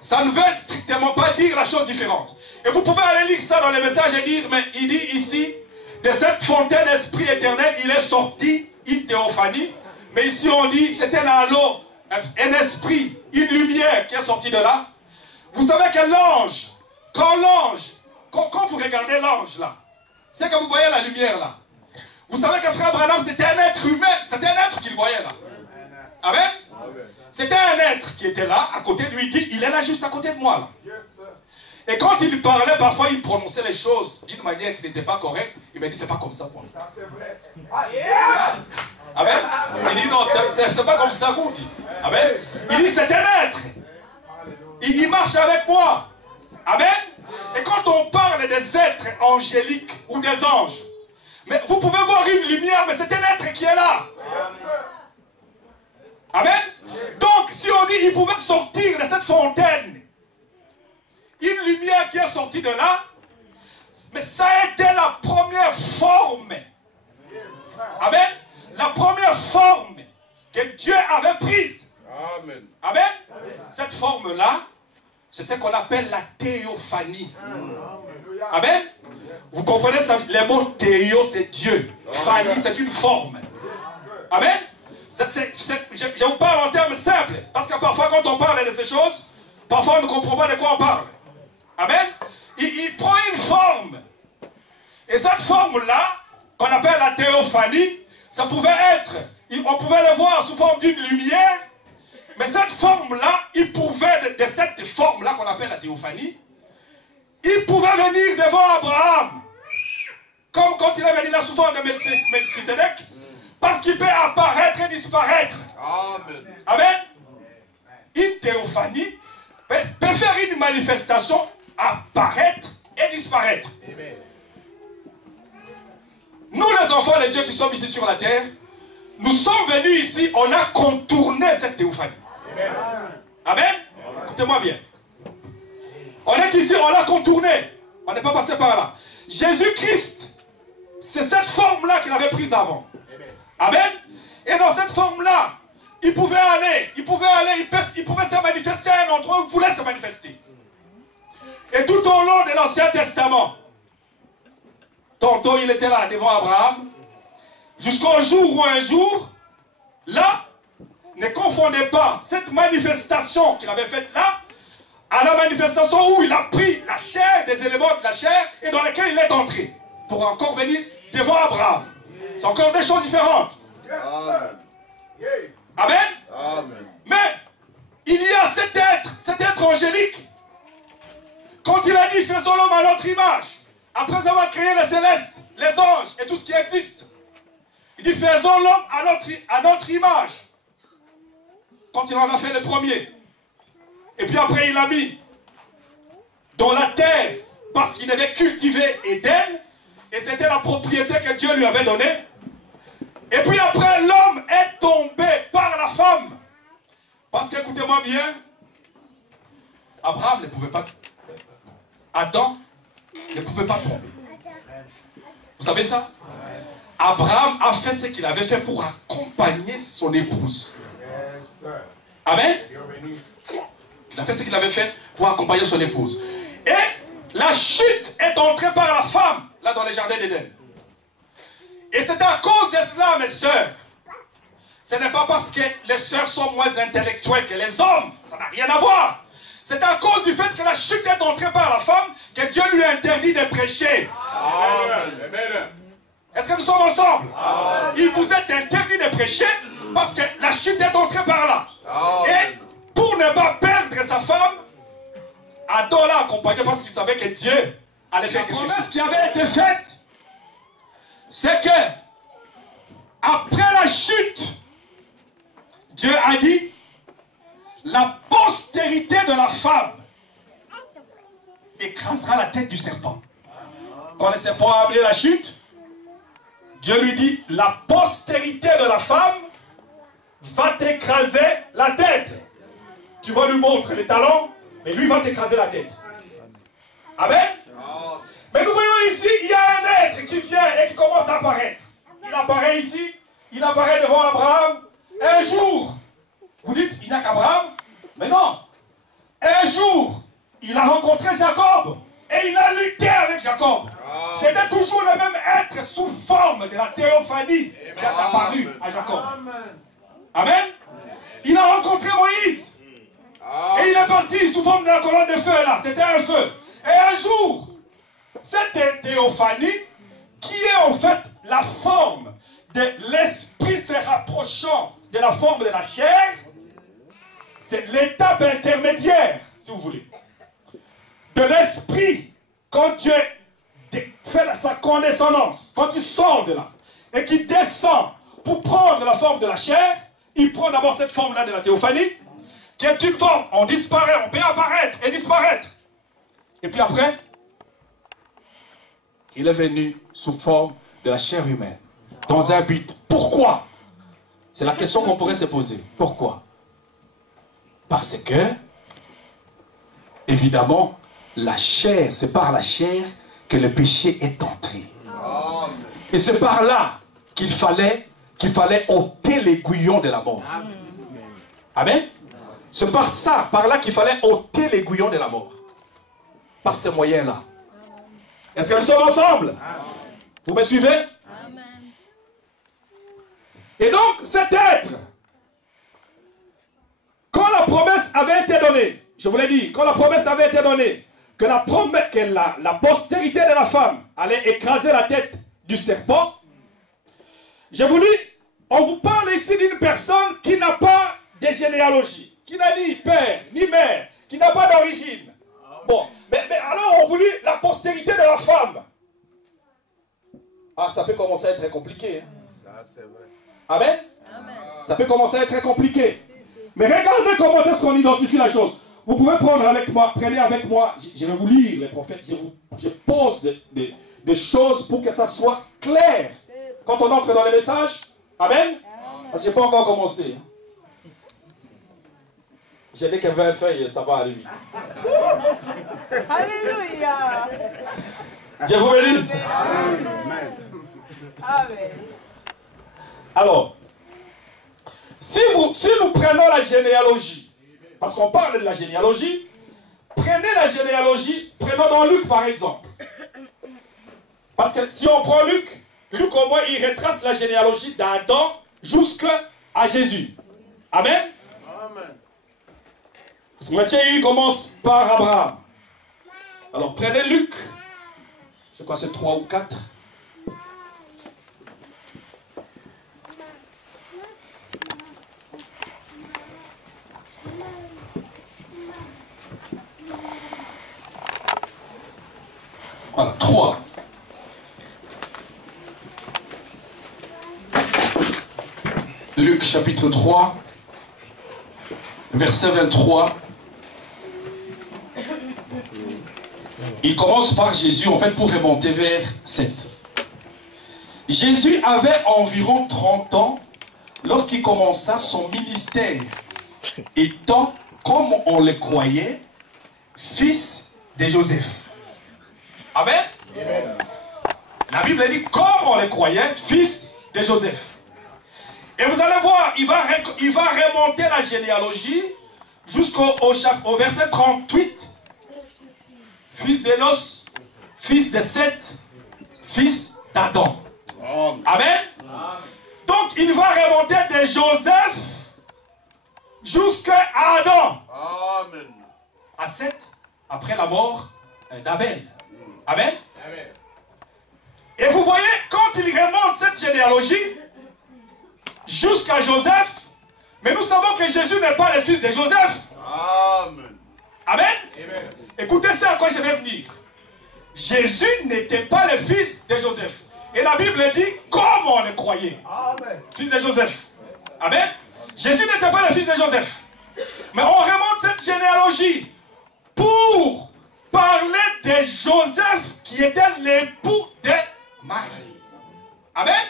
Ça ne veut strictement pas dire la chose différente. Et vous pouvez aller lire ça dans les messages et dire, mais il dit ici, de cette fontaine d'esprit éternel, il est sorti une théophanie. Mais ici on dit, c'est un halo, un esprit, une lumière qui est sortie de là. Vous savez que l'ange, quand vous regardez l'ange là, c'est que vous voyez la lumière là. Vous savez que Frère Branham, c'était un être humain, c'était un être qu'il voyait là. Amen. C'était un être qui était là, à côté de lui, il dit, il est là juste à côté de moi là. Et quand il parlait, parfois il prononçait les choses d'une manière qui n'était pas correcte. Il m'a dit, c'est pas comme ça pour moi. Amen. Il dit, non, c'est pas comme ça qu'on dit. Amen. Il dit, c'est un être. Il marche avec moi. Amen. Et quand on parle des êtres angéliques ou des anges, mais vous pouvez voir une lumière, mais c'est un être qui est là. Amen. Donc, si on dit il pouvait sortir de cette fontaine, une lumière qui est sortie de là, mais ça a été la première forme. Amen. La première forme que Dieu avait prise. Amen. Amen. Cette forme-là, c'est ce qu'on appelle la théophanie. Amen. Vous comprenez ça? Les mots théo, c'est Dieu. Phanie, c'est une forme. Amen. Je vous parle en termes simples. Parce que parfois, quand on parle de ces choses, parfois on ne comprend pas de quoi on parle. Amen. Il prend une forme. Et cette forme-là, qu'on appelle la théophanie, ça pouvait être, on pouvait le voir sous forme d'une lumière. Mais cette forme-là, il pouvait, de cette forme-là qu'on appelle la théophanie, il pouvait venir devant Abraham. Comme quand il est venu là sous forme de Melchisedec. Parce qu'il peut apparaître et disparaître. Amen. Amen. Une théophanie peut faire une manifestation, apparaître et disparaître. Amen. Nous les enfants de Dieu qui sommes ici sur la terre, nous sommes venus ici, on a contourné cette théophanie. Amen. Amen. Écoutez-moi bien. On est ici, on l'a contourné. On n'est pas passé par là. Jésus-Christ, c'est cette forme-là qu'il avait prise avant. Amen. Et dans cette forme-là, il pouvait aller, il pouvait se manifester à un endroit où il voulait se manifester. Et tout au long de l'Ancien Testament, tantôt il était là devant Abraham, jusqu'au jour où un jour, là, ne confondez pas cette manifestation qu'il avait faite là, à la manifestation où il a pris la chair, des éléments de la chair, et dans lesquels il est entré, pour encore venir devant Abraham. C'est encore des choses différentes. Amen. Amen. Amen. Mais il y a cet être angélique. Quand il a dit faisons l'homme à notre image, après avoir créé les célestes, les anges et tout ce qui existe, il dit faisons l'homme à notre image. Quand il en a fait le premier. Et puis après, il l'a mis dans la terre parce qu'il avait cultivé Éden. Et c'était la propriété que Dieu lui avait donnée. Et puis après, l'homme est tombé par la femme. Parce qu'écoutez-moi bien, Abraham ne pouvait pas... Adam ne pouvait pas tomber. Vous savez ça? Abraham a fait ce qu'il avait fait pour accompagner son épouse. Amen. Il a fait ce qu'il avait fait pour accompagner son épouse. Et la chute est entrée par la femme, là dans les jardins d'Éden. Et c'est à cause de cela, mes sœurs. Ce n'est pas parce que les sœurs sont moins intellectuelles que les hommes. Ça n'a rien à voir. C'est à cause du fait que la chute est entrée par la femme que Dieu lui a interdit de prêcher. Amen. Est-ce que nous sommes ensemble? Amen. Il vous est interdit de prêcher parce que la chute est entrée par là. Amen. Et pour ne pas perdre sa femme, Adam l'a accompagné parce qu'il savait que Dieu allait faire la promesse qui avait été faite. C'est que après la chute, Dieu a dit la postérité de la femme écrasera la tête du serpent. Quand le serpent a appelé la chute, Dieu lui dit la postérité de la femme va t'écraser la tête. Tu vas lui montrer les talons, mais lui va t'écraser la tête. Amen. Mais nous voyons ici, il y a un être qui vient et qui commence à apparaître. Il apparaît ici, il apparaît devant Abraham. Un jour, vous dites, il n'y a qu'Abraham? Mais non. Un jour, il a rencontré Jacob et il a lutté avec Jacob. C'était toujours le même être sous forme de la théophanie qui est apparu à Jacob. Amen. Il a rencontré Moïse. Et il est parti sous forme de la colonne de feu là. C'était un feu. Et un jour, cette théophanie, qui est en fait la forme de l'esprit se rapprochant de la forme de la chair, c'est l'étape intermédiaire, si vous voulez, de l'esprit. Quand Dieu fait sa condescendance, quand il sort de là, et qu'il descend pour prendre la forme de la chair, il prend d'abord cette forme-là de la théophanie, qui est une forme, on disparaît, on peut apparaître et disparaître. Et puis après, il est venu sous forme de la chair humaine, dans un but. Pourquoi? C'est la question qu'on pourrait se poser. Pourquoi? Parce que, évidemment, la chair, c'est par la chair que le péché est entré. Et c'est par là qu'il fallait ôter l'aiguillon de la mort. Amen. C'est par ça, par là qu'il fallait ôter l'aiguillon de la mort. Par ces moyens-là. Est-ce que nous sommes ensemble? Vous me suivez? Et donc, cet être, quand la promesse avait été donnée, je vous l'ai dit, quand la promesse avait été donnée, que la postérité de la femme allait écraser la tête du serpent, je vous dis, on vous parle ici d'une personne qui n'a pas de généalogie, qui n'a ni père, ni mère, qui n'a pas d'origine. Bon, mais alors on vous dit la postérité de la femme. Ah, ça peut commencer à être très compliqué. Hein? Ça, c'est vrai. Amen? Amen. Ça peut commencer à être très compliqué. Mais regardez comment est-ce qu'on identifie la chose. Vous pouvez prendre avec moi, prenez avec moi, je vais vous lire les prophètes, je pose des choses pour que ça soit clair. Quand on entre dans les messages, amen? Parce que je n'ai pas encore commencé. J'ai dit que 20 feuilles, ça va arriver. Alléluia! Dieu vous bénisse. Amen. Amen. Alors, si nous prenons la généalogie, parce qu'on parle de la généalogie, prenez la généalogie, prenons dans Luc par exemple. Parce que si on prend Luc au moins il retrace la généalogie d'Adam jusqu'à Jésus. Amen. Amen. Matthieu, il commence par Abraham. Alors prenez Luc, je crois que c'est 3 ou 4. Voilà, 3. Luc chapitre 3, verset 23 Il commence par Jésus, en fait, pour remonter vers 7. Jésus avait environ 30 ans lorsqu'il commença son ministère, étant, comme on le croyait, fils de Joseph. Amen. Amen. La Bible dit, comme on le croyait, fils de Joseph. Et vous allez voir, il va remonter la généalogie jusqu'au verset 38. Fils d'Énos, fils de Seth, fils d'Adam. Amen. Donc il va remonter de Joseph jusqu'à Adam. Amen. À Seth, après la mort d'Abel. Amen. Amen. Et vous voyez, quand il remonte cette généalogie jusqu'à Joseph, mais nous savons que Jésus n'est pas le fils de Joseph. Amen. Amen. Amen. Écoutez ça à quoi je vais venir. Jésus n'était pas le fils de Joseph. Et la Bible dit, comme on le croyait. Amen. Fils de Joseph. Amen. Jésus n'était pas le fils de Joseph. Mais on remonte cette généalogie pour parler de Joseph qui était l'époux de Marie. Amen.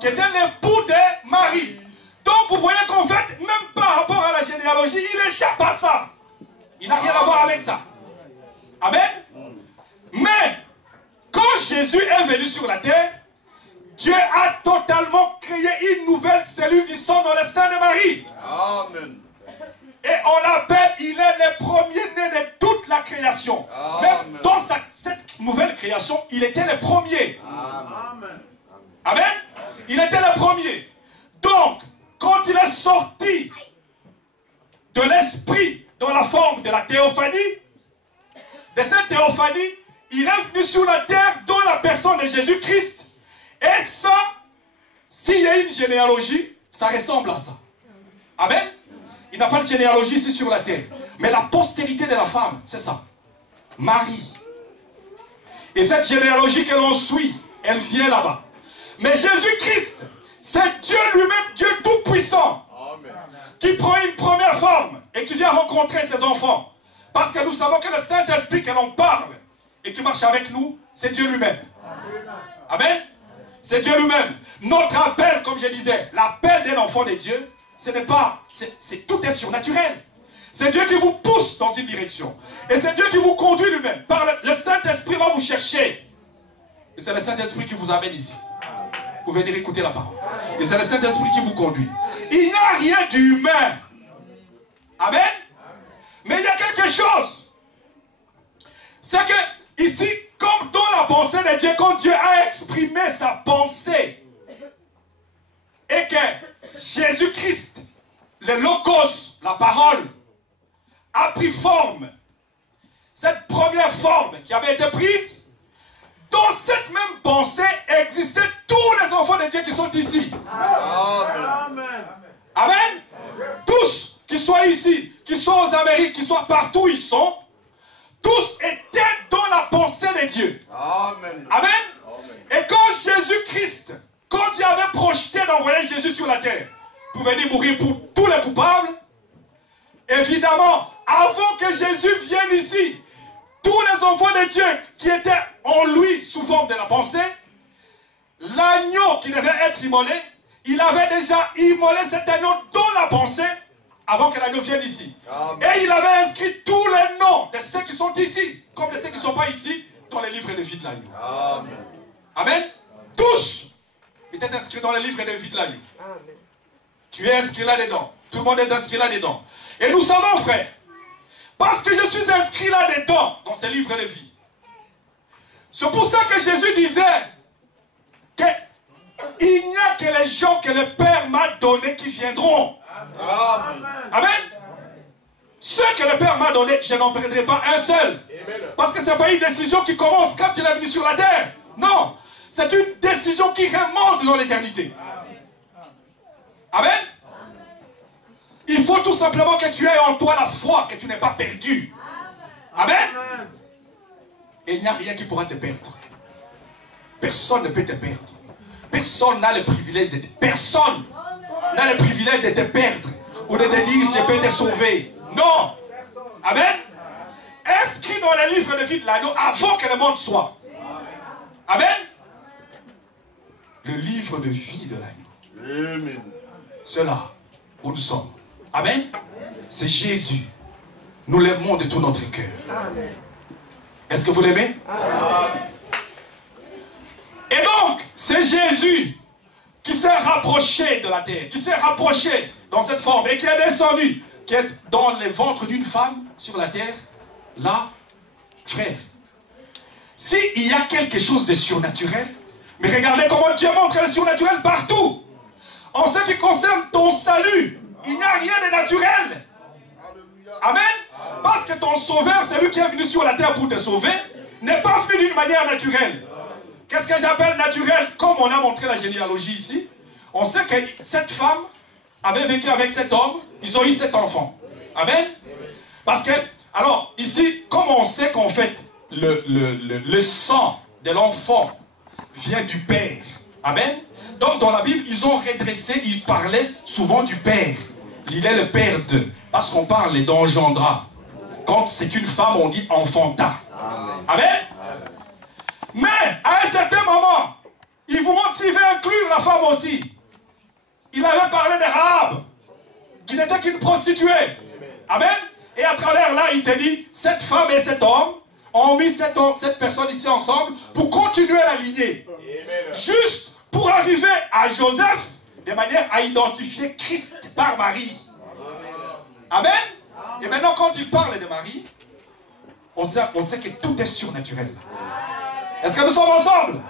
Qui était l'époux de Marie. Donc vous voyez qu'en fait, même par rapport à la généalogie, il échappe à ça. Il n'a rien à voir avec ça. Amen. Mais quand Jésus est venu sur la terre, Dieu a totalement créé une nouvelle cellule du sang dans le sein de Marie. Amen. Et on l'appelle, il est le premier-né de toute la création. Amen. Même dans cette nouvelle création, il était le premier. Amen. Amen. Il était le premier. Donc, quand il est sorti de l'esprit dans la forme de la théophanie, de cette théophanie, il est venu sur la terre dans la personne de Jésus-Christ. Et ça, s'il y a une généalogie, ça ressemble à ça. Amen. Il n'a pas de généalogie ici sur la terre. Mais la postérité de la femme, c'est ça. Marie. Et cette généalogie que l'on suit, elle vient là-bas. Mais Jésus-Christ, c'est Dieu lui-même, Dieu tout-puissant, qui prend une première forme et qui vient rencontrer ses enfants. Parce que nous savons que le Saint-Esprit que l'on parle et qui marche avec nous, c'est Dieu lui-même. Amen. C'est Dieu lui-même. Notre appel, comme je disais, l'appel d'un enfant de Dieu, ce n'est pas, tout est surnaturel. C'est Dieu qui vous pousse dans une direction. Et c'est Dieu qui vous conduit lui-même. Par le Saint-Esprit va vous chercher. Et c'est le Saint-Esprit qui vous amène ici. Vous venez écouter la parole. Et c'est le Saint-Esprit qui vous conduit. Il n'y a rien d'humain. Amen. Mais il y a quelque chose. C'est que ici, comme dans la pensée de Dieu, quand Dieu a exprimé sa pensée, et que Jésus-Christ, le Logos, la parole, a pris forme, cette première forme qui avait été prise, dans cette même pensée existaient tous les enfants de Dieu qui sont ici. Amen. Amen. Tous qui soient ici, qui soient aux Amériques, qui soient partout où ils sont, tous étaient dans la pensée de Dieu. Amen. Amen. Et quand Jésus-Christ, quand Dieu avait projeté d'envoyer Jésus sur la terre pour venir mourir pour tous les coupables, évidemment, avant que Jésus vienne ici, tous les enfants de Dieu qui étaient en lui sous forme de la pensée, l'agneau qui devait être immolé, il avait déjà immolé cet agneau dans la pensée avant que l'agneau vienne ici. Amen. Et il avait inscrit tous les noms de ceux qui sont ici, comme de ceux qui ne sont pas ici, dans les livres de vie de l'agneau. Amen. Amen. Tous étaient inscrits dans les livres de vie de l'agneau. Tu es inscrit là-dedans. Tout le monde est inscrit là-dedans. Et nous savons, frère, parce que je suis inscrit là-dedans, dans ces livres de vie. C'est pour ça que Jésus disait qu'il n'y a que les gens que le Père m'a donnés qui viendront. Amen. Amen. Ceux que le Père m'a donnés, je n'en perdrai pas un seul. Parce que ce n'est pas une décision qui commence quand il est venu sur la terre. Non. C'est une décision qui remonte dans l'éternité. Amen. Il faut tout simplement que tu aies en toi la foi, que tu n'es pas perdu. Amen. Et il n'y a rien qui pourra te perdre. Personne ne peut te perdre. Personne n'a le privilège de te perdre. Personne n'a le privilège de te perdre ou de te dire je peux te sauver. Non. Amen. Est-ce inscrit dans le livre de vie de l'agneau avant que le monde soit. Amen. Le livre de vie de l'agneau. C'est là où nous sommes. Amen. C'est Jésus. Nous l'aimons de tout notre cœur. Est-ce que vous l'aimez? Et donc, c'est Jésus qui s'est rapproché de la terre, qui s'est rapproché dans cette forme et qui est descendu, qui est dans le ventre d'une femme sur la terre. Là, frère, s'il y a quelque chose de surnaturel, mais regardez comment Dieu montre le surnaturel partout. En ce qui concerne ton salut, il n'y a rien de naturel. Amen. Parce que ton sauveur, c'est lui qui est venu sur la terre pour te sauver, n'est pas venu d'une manière naturelle. Qu'est-ce que j'appelle naturel? Comme on a montré la généalogie ici, on sait que cette femme avait vécu avec cet homme, ils ont eu 7 enfants. Amen. Parce que, alors, ici, comme on sait qu'en fait, le sang de l'enfant vient du Père. Amen. Donc, dans la Bible, ils ont redressé, ils parlaient souvent du Père. Il est le Père de, parce qu'on parle d'engendra. Quand c'est une femme, on dit enfanta. Amen. Mais, à un certain moment, il vous montre s'il veut inclure la femme aussi. Il avait parlé de Rahab, qui n'était qu'une prostituée. Amen. Et à travers là, il te dit, cette femme et cet homme ont mis cette personne ici ensemble pour continuer la lignée. Juste pour arriver à Joseph, de manière à identifier Christ par Marie. Amen. Et maintenant, quand il parle de Marie, on sait que tout est surnaturel. Est-ce que nous sommes ensemble?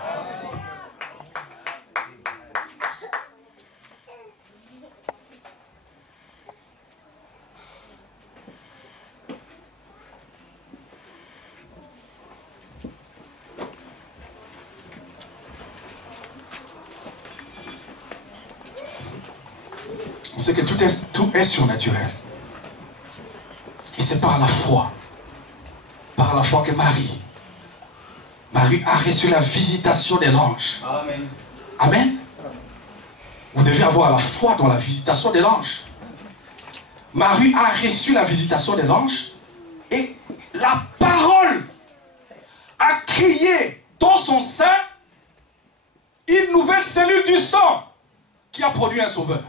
On sait que tout est surnaturel. Et c'est par la foi que Marie a reçu la visitation de l'ange. Amen. Amen. Vous devez avoir la foi dans la visitation de l'ange. Marie a reçu la visitation de l'ange et la parole a crié dans son sein une nouvelle cellule du sang qui a produit un sauveur.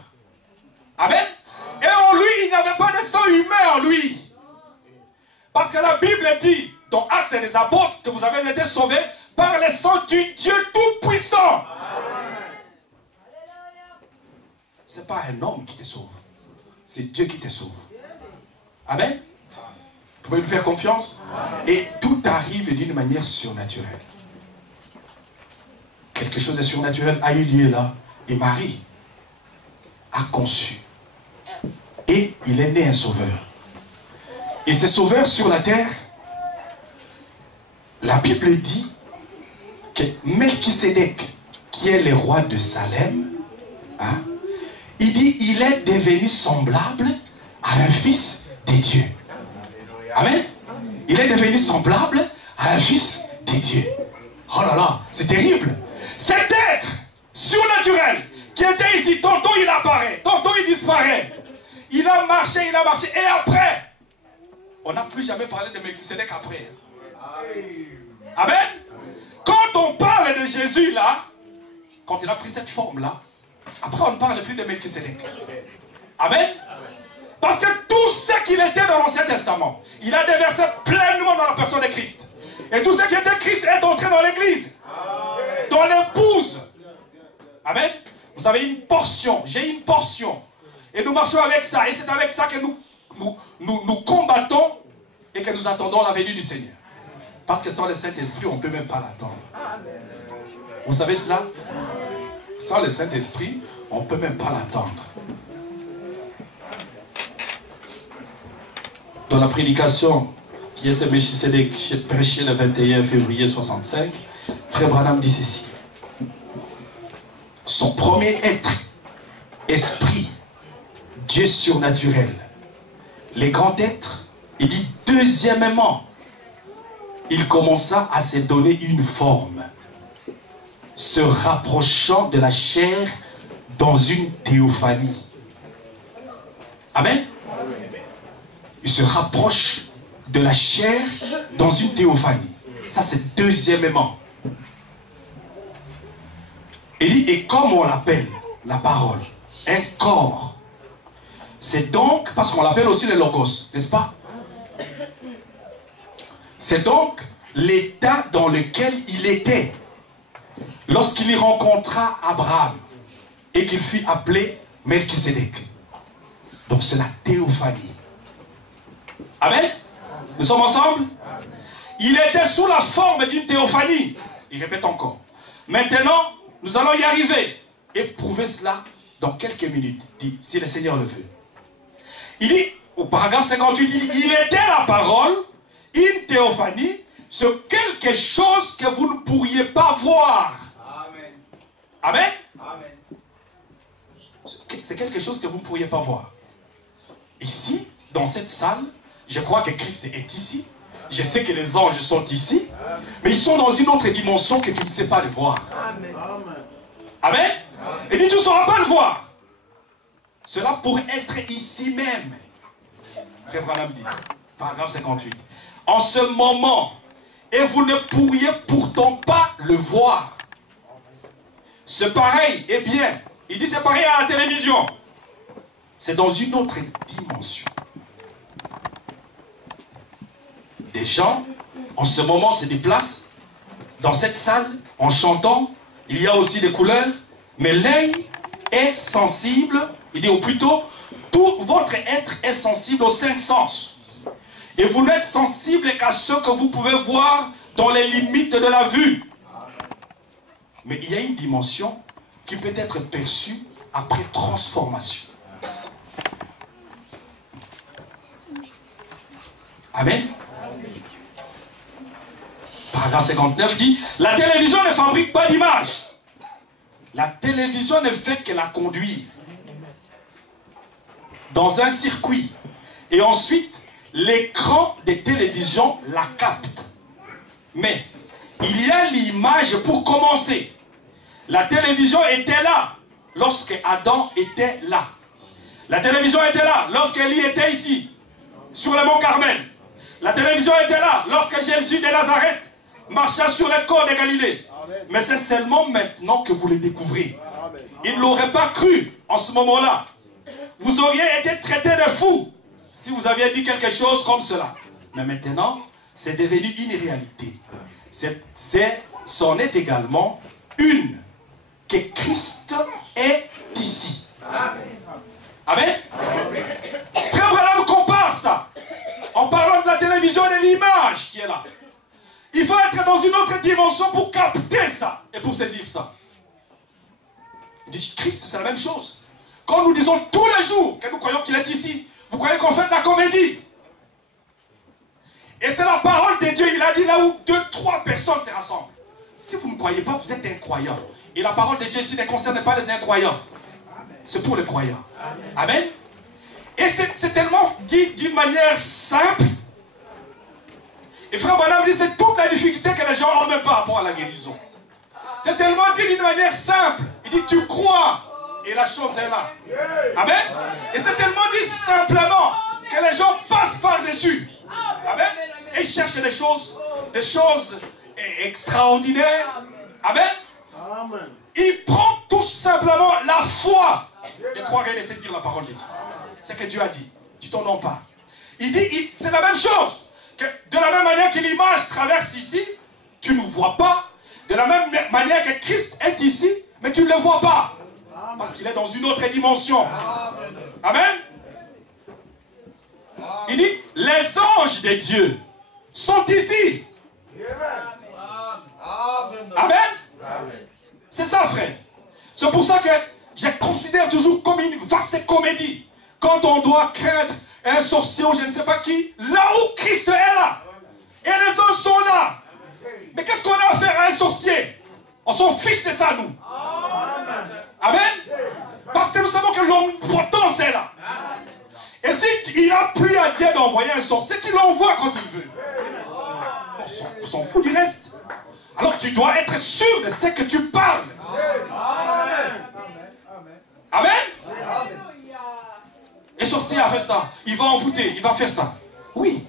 Amen. Et en lui, il n'y avait pas de sang humain en lui. Parce que la Bible dit, dans Actes des Apôtres, que vous avez été sauvés par le sang du Dieu Tout-Puissant. Ce n'est pas un homme qui te sauve. C'est Dieu qui te sauve. Amen. Vous pouvez lui faire confiance. Et tout arrive d'une manière surnaturelle. Quelque chose de surnaturel a eu lieu là. Et Marie a conçu. Et il est né un sauveur. Et ce sauveur sur la terre, la Bible dit que Melchisédek, qui est le roi de Salem, hein, il dit il est devenu semblable à un fils de Dieu. Amen. Il est devenu semblable à un fils de Dieu. Oh là là, c'est terrible. Cet être surnaturel qui était ici, tantôt il apparaît, tantôt il disparaît. Il a marché, et après, on n'a plus jamais parlé de Melchisédek après. Amen. Quand on parle de Jésus là, quand il a pris cette forme là, après on ne parle plus de Melchisédek. Amen. Parce que tout ce qu'il était dans l'Ancien Testament, il a déversé pleinement dans la personne de Christ. Et tout ce qui était Christ est entré dans l'église, dans l'épouse. Amen. Vous avez une portion, j'ai une portion. Et nous marchons avec ça. Et c'est avec ça que nous combattons et que nous attendons la venue du Seigneur. Parce que sans le Saint-Esprit, on ne peut même pas l'attendre. Vous savez cela? Sans le Saint-Esprit, on ne peut même pas l'attendre. Dans la prédication qui est ce Melchisédek prêché le 21 février 65, Frère Branham dit ceci. Son premier être, esprit, Dieu surnaturel. Les grands êtres, il dit deuxièmement, il commença à se donner une forme, se rapprochant de la chair dans une théophanie. Amen. Il se rapproche de la chair dans une théophanie. Ça, c'est deuxièmement. Il dit, et comme on l'appelle, la parole, un corps. C'est donc, parce qu'on l'appelle aussi le logos, n'est-ce pas? C'est donc l'état dans lequel il était lorsqu'il y rencontra Abraham et qu'il fut appelé Melchisédek. Donc c'est la théophanie. Amen. Nous sommes ensemble? Il était sous la forme d'une théophanie. Il répète encore. Maintenant, nous allons y arriver et prouver cela dans quelques minutes, dit, si le Seigneur le veut. Il dit, au paragraphe 58, il dit, il était la parole, une théophanie, c'est quelque chose que vous ne pourriez pas voir. Amen. Amen. Amen. C'est quelque chose que vous ne pourriez pas voir. Ici, dans cette salle, je crois que Christ est ici. Je sais que les anges sont ici. Mais ils sont dans une autre dimension que tu ne sais pas les voir. Amen. Amen. Il dit, tu ne sauras pas le voir. Cela pourrait être ici même. Frère Branham dit, paragraphe 58. En ce moment, et vous ne pourriez pourtant pas le voir. C'est pareil, eh bien, il dit c'est pareil à la télévision. C'est dans une autre dimension. Des gens, en ce moment, se déplacent dans cette salle en chantant. Il y a aussi des couleurs, mais l'œil est sensible. Il dit, ou plutôt, tout votre être est sensible aux 5 sens. Et vous n'êtes sensible qu'à ce que vous pouvez voir dans les limites de la vue. Mais il y a une dimension qui peut être perçue après transformation. Amen. Paragraphe 59 dit, la télévision ne fabrique pas d'image. La télévision ne fait que la conduire dans un circuit. Et ensuite, l'écran des télévisions la capte. Mais il y a l'image pour commencer. La télévision était là lorsque Adam était là. La télévision était là lorsque Élie était ici, sur le mont Carmel. La télévision était là lorsque Jésus de Nazareth marcha sur les côtes de Galilée. Amen. Mais c'est seulement maintenant que vous le découvrez. Amen. Il ne l'aurait pas cru en ce moment-là. Vous auriez été traité de fou si vous aviez dit quelque chose comme cela. Mais maintenant, c'est devenu une réalité. C'en est également une, que Christ est ici. Amen. Amen. Frère Branham compare ça en parlant de la télévision et de l'image qui est là. Il faut être dans une autre dimension pour capter ça et pour saisir ça. Il dit, Christ, c'est la même chose. Quand nous disons tous les jours que nous croyons qu'il est ici, vous croyez qu'on fait de la comédie. Et c'est la parole de Dieu. Il a dit là où 2, 3 personnes se rassemblent. Si vous ne croyez pas, vous êtes incroyants. Et la parole de Dieu ici ne concerne pas les incroyants. C'est pour les croyants. Amen. Et c'est tellement dit d'une manière simple. Et frère Branham dit, c'est toute la difficulté que les gens ont même par rapport à la guérison. C'est tellement dit d'une manière simple. Il dit, tu crois. Et la chose est là. Amen. Et c'est tellement dit simplement que les gens passent par-dessus. Amen. Et ils cherchent des choses extraordinaires. Amen. Il prend tout simplement la foi de croire et de saisir la parole de Dieu. C'est ce que Dieu a dit. Tu t'en en parles. Il dit, c'est la même chose. Que de la même manière que l'image traverse ici, tu ne vois pas. De la même manière que Christ est ici, mais tu ne le vois pas. Parce qu'il est dans une autre dimension. Amen. Il dit, les anges de Dieu sont ici. Amen. C'est ça, frère. C'est pour ça que je considère toujours comme une vaste comédie. Quand on doit craindre un sorcier ou je ne sais pas qui, là où Christ est là. Et les anges sont là. Mais qu'est-ce qu'on a à faire à un sorcier? On s'en fiche de ça, nous. Amen. Parce que nous savons que l'omnipotence est là. Et s'il a plu à Dieu d'envoyer un sorcier, qu'il l'envoie quand il veut. On s'en fout du reste. Alors tu dois être sûr de ce que tu parles. Amen. Et sorcier a fait ça. Il va envoûter, il va faire ça. Oui.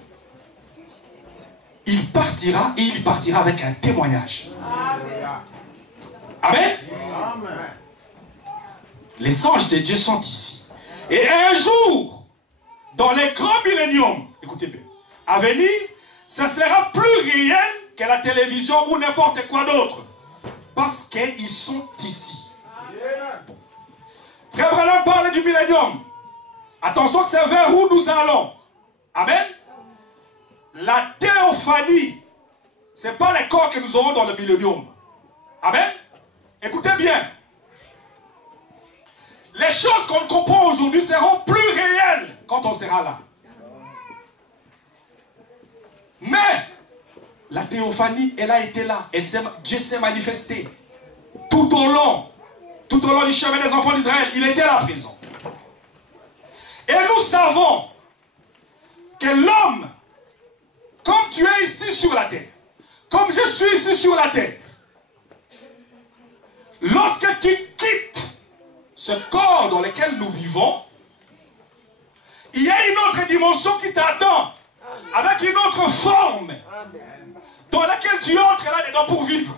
Il partira et il partira avec un témoignage. Amen. Les anges de Dieu sont ici. Et un jour, dans les grands milléniums, écoutez bien, à venir, ça sera plus réel que la télévision ou n'importe quoi d'autre. Parce qu'ils sont ici. Frère Branham parle du millénium. Attention que c'est vers où nous allons. Amen. La théophanie, ce n'est pas les corps que nous aurons dans le millénium. Amen. Écoutez bien. Les choses qu'on comprend aujourd'hui seront plus réelles quand on sera là. Mais la théophanie, elle a été là. Dieu s'est manifesté tout au long du chemin des enfants d'Israël. Il était là présent. Et nous savons que l'homme, comme tu es ici sur la terre, comme je suis ici sur la terre, lorsque tu quittes ce corps dans lequel nous vivons, il y a une autre dimension qui t'attend, avec une autre forme, dans laquelle tu entres là-dedans pour vivre.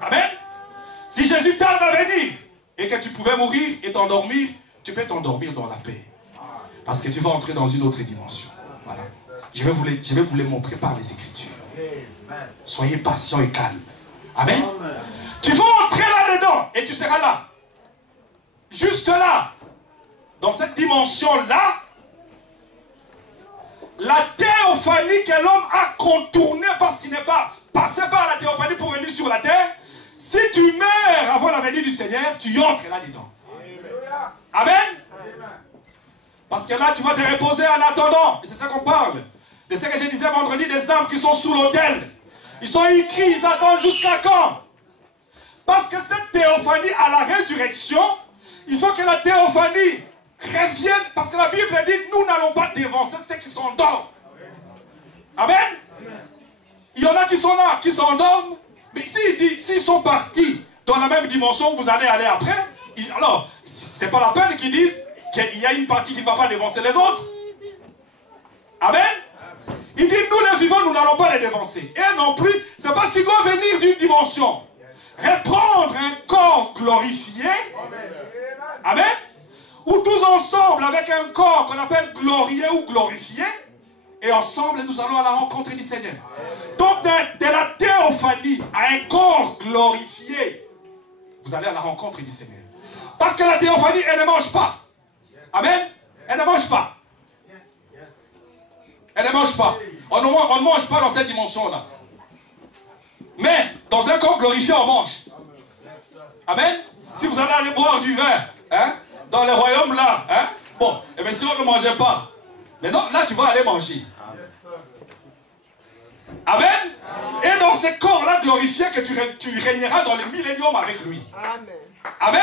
Amen. Si Jésus tarde à venir, et que tu pouvais mourir et t'endormir, tu peux t'endormir dans la paix. Parce que tu vas entrer dans une autre dimension. Voilà. Je vais vous les montrer par les Écritures. Soyez patients et calmes. Amen. Tu vas entrer là-dedans et tu seras là. Juste là. Dans cette dimension-là. La théophanie que l'homme a contournée parce qu'il n'est pas passé par la théophanie pour venir sur la terre. Si tu meurs avant la venue du Seigneur, tu entres là-dedans. Amen. Parce que là, tu vas te reposer en attendant. Et c'est ça qu'on parle. De ce que je disais vendredi, des âmes qui sont sous l'autel. Ils sont écrits, ils attendent jusqu'à quand? Parce que cette théophanie à la résurrection, il faut que la théophanie revienne. Parce que la Bible dit, nous n'allons pas dévancer ceux qui s'endorment. Amen. Il y en a qui sont là, qui s'endorment. Mais s'ils sont partis dans la même dimension où vous allez aller après, alors, c'est pas la peine qu'ils disent qu'il y a une partie qui ne va pas dévancer les autres. Amen. Il dit, nous les vivants, nous n'allons pas les dévancer. Et non plus, c'est parce qu'ils doivent venir d'une dimension. Reprendre un corps glorifié. Amen. Ou tous ensemble avec un corps qu'on appelle glorieux ou glorifié. Et ensemble, nous allons à la rencontre du Seigneur. Donc, de la théophanie à un corps glorifié, vous allez à la rencontre du Seigneur. Parce que la théophanie, elle ne mange pas. Amen. Elle ne mange pas. Elle ne mange pas. On ne mange pas dans cette dimension-là. Mais, dans un corps glorifié, on mange. Amen. Si vous allez aller boire du vin, hein, dans le royaume là, hein, bon, et bien si on ne mangeait pas, mais non, là tu vas aller manger. Amen. Et dans ce corps-là glorifié que tu régneras dans le millénium avec lui. Amen.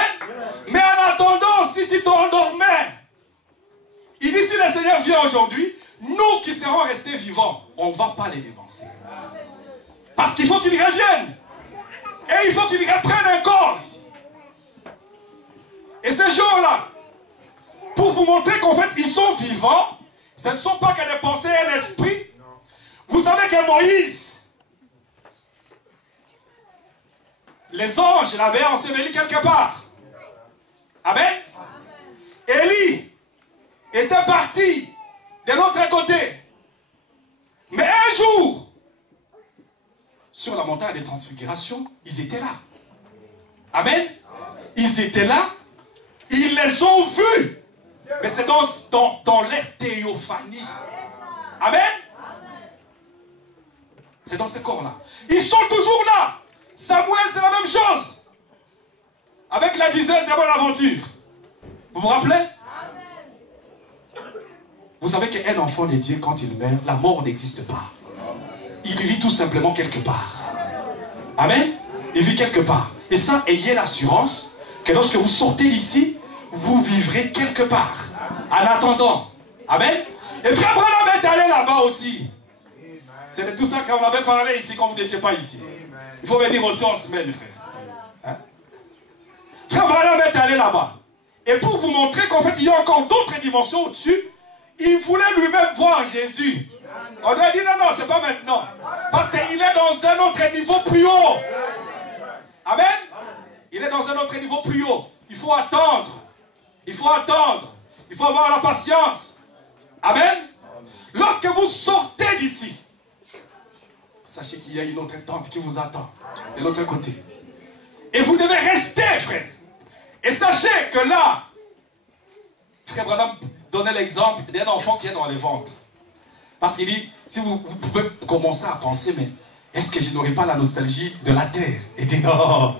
Mais en attendant, si tu t'endormais, il dit si le Seigneur vient aujourd'hui, nous qui serons restés vivants, on ne va pas les dévancer. Parce qu'il faut qu'ils reviennent. Et il faut qu'ils reprennent un corps ici. Et ces gens-là, pour vous montrer qu'en fait ils sont vivants, ce ne sont pas que des pensées et un esprit. Vous savez que Moïse, les anges l'avaient enseveli quelque part. Amen. Élie était parti de l'autre côté. Mais un jour, sur la montagne de transfiguration, ils étaient là. Amen. Ils étaient là. Ils les ont vus. Mais c'est dans leur théophanie. Amen. C'est dans ce corps-là. Ils sont toujours là. Samuel, c'est la même chose. Avec la dizaine de bonne aventure. Vous vous rappelez? Vous savez qu'un enfant de Dieu, quand il meurt, la mort n'existe pas. Il vit tout simplement quelque part. Amen. Il vit quelque part. Et ça, ayez l'assurance que lorsque vous sortez d'ici, vous vivrez quelque part. En attendant. Amen. Et frère Branham est allé là-bas aussi. C'est de tout ça qu'on avait parlé ici quand vous n'étiez pas ici. Il faut venir aussi en semaine, frère. Hein? Frère Branham est allé là-bas. Et pour vous montrer qu'en fait, il y a encore d'autres dimensions au-dessus, il voulait lui-même voir Jésus. On lui a dit non, non, c'est pas maintenant. Parce qu'il est dans un autre niveau plus haut. Amen. Il est dans un autre niveau plus haut. Il faut attendre. Il faut attendre. Il faut avoir la patience. Amen. Lorsque vous sortez d'ici, sachez qu'il y a une autre tente qui vous attend de l'autre côté. Et vous devez rester, frère. Et sachez que là, frère Branham donnait l'exemple d'un enfant qui est dans les ventres. Parce qu'il dit, si vous pouvez commencer à penser, mais est-ce que je n'aurai pas la nostalgie de la terre? Il dit non,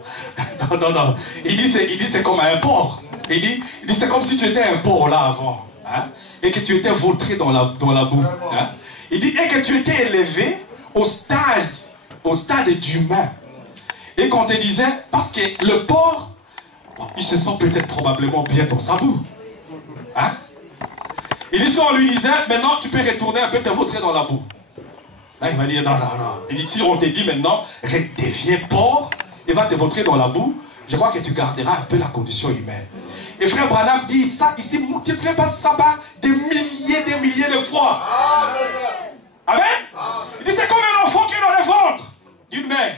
non, non, non. Il dit c'est comme un porc. Il dit c'est comme si tu étais un porc là avant. Hein? Et que tu étais vautré dans la boue. Hein? Il dit, et que tu étais élevé au stade d'humain. Et qu'on te disait, parce que le porc, bon, il se sent peut-être probablement bien dans sa boue. Hein? Il dit, si on lui disait, maintenant tu peux retourner un peu te vautrer dans la boue. Là, il va dire, non, non, non. Il dit, si on te dit maintenant, redeviens porc et va te vautrer dans la boue, je crois que tu garderas un peu la condition humaine. Et frère Branham dit ça ici, multiplié par ça par des milliers de fois. Amen. Il dit, c'est comme un enfant qui est dans le ventre d'une mère.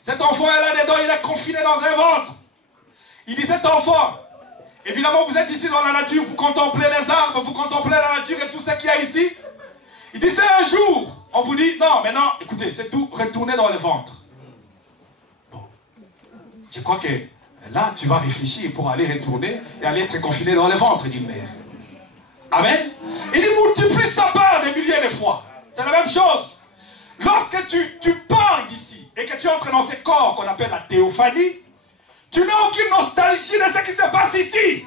Cet enfant est là-dedans, il est confiné dans un ventre. Il dit, cet enfant, évidemment vous êtes ici dans la nature, vous contemplez les arbres, vous contemplez la nature et tout ce qu'il y a ici. Il dit, c'est un jour, on vous dit, non, maintenant, écoutez, c'est tout, retournez dans le ventre. Bon. Je crois que là, tu vas réfléchir pour aller retourner et aller être confiné dans le ventre d'une mère. Amen. Il dit, multiplie sa part des milliers de fois. C'est la même chose. Lorsque tu pars d'ici et que tu entres dans ces corps qu'on appelle la théophanie, tu n'as aucune nostalgie de ce qui se passe ici.